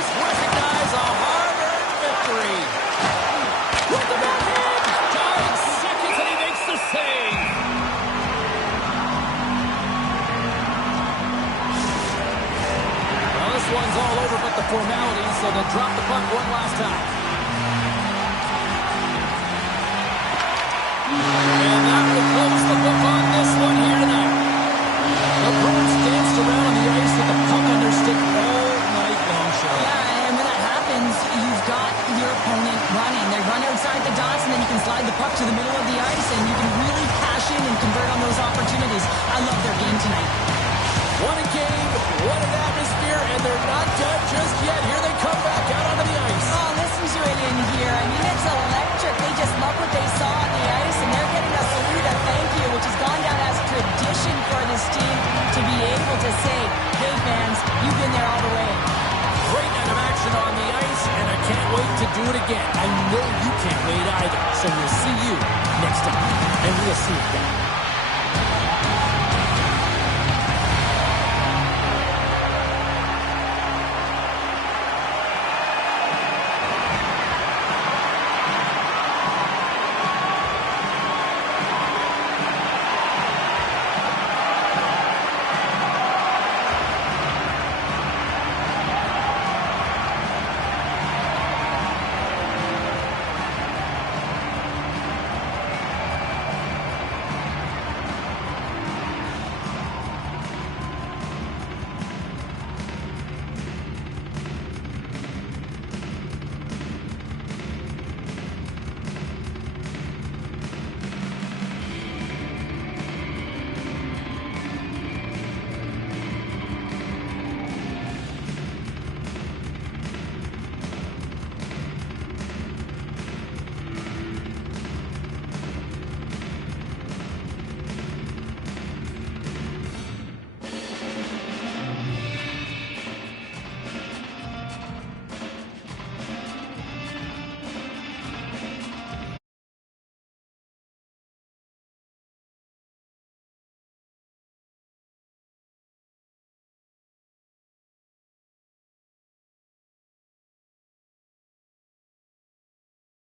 slide the puck to the middle of the ice, and you can really cash in and convert on those opportunities. I love their game tonight. What a game, what an atmosphere, and they're not done just yet. Here they come back out onto the ice. Oh, listen to it in here. I mean, it's electric. They just love what they saw on the ice, and they're getting a salute, a thank you, which has gone down as tradition for this team to be able to say, hey, fans, you've been there all the way. Great night of action on the ice, and I can't wait to do it again. I know you can't wait either. So we'll see you next time, and we'll see you then.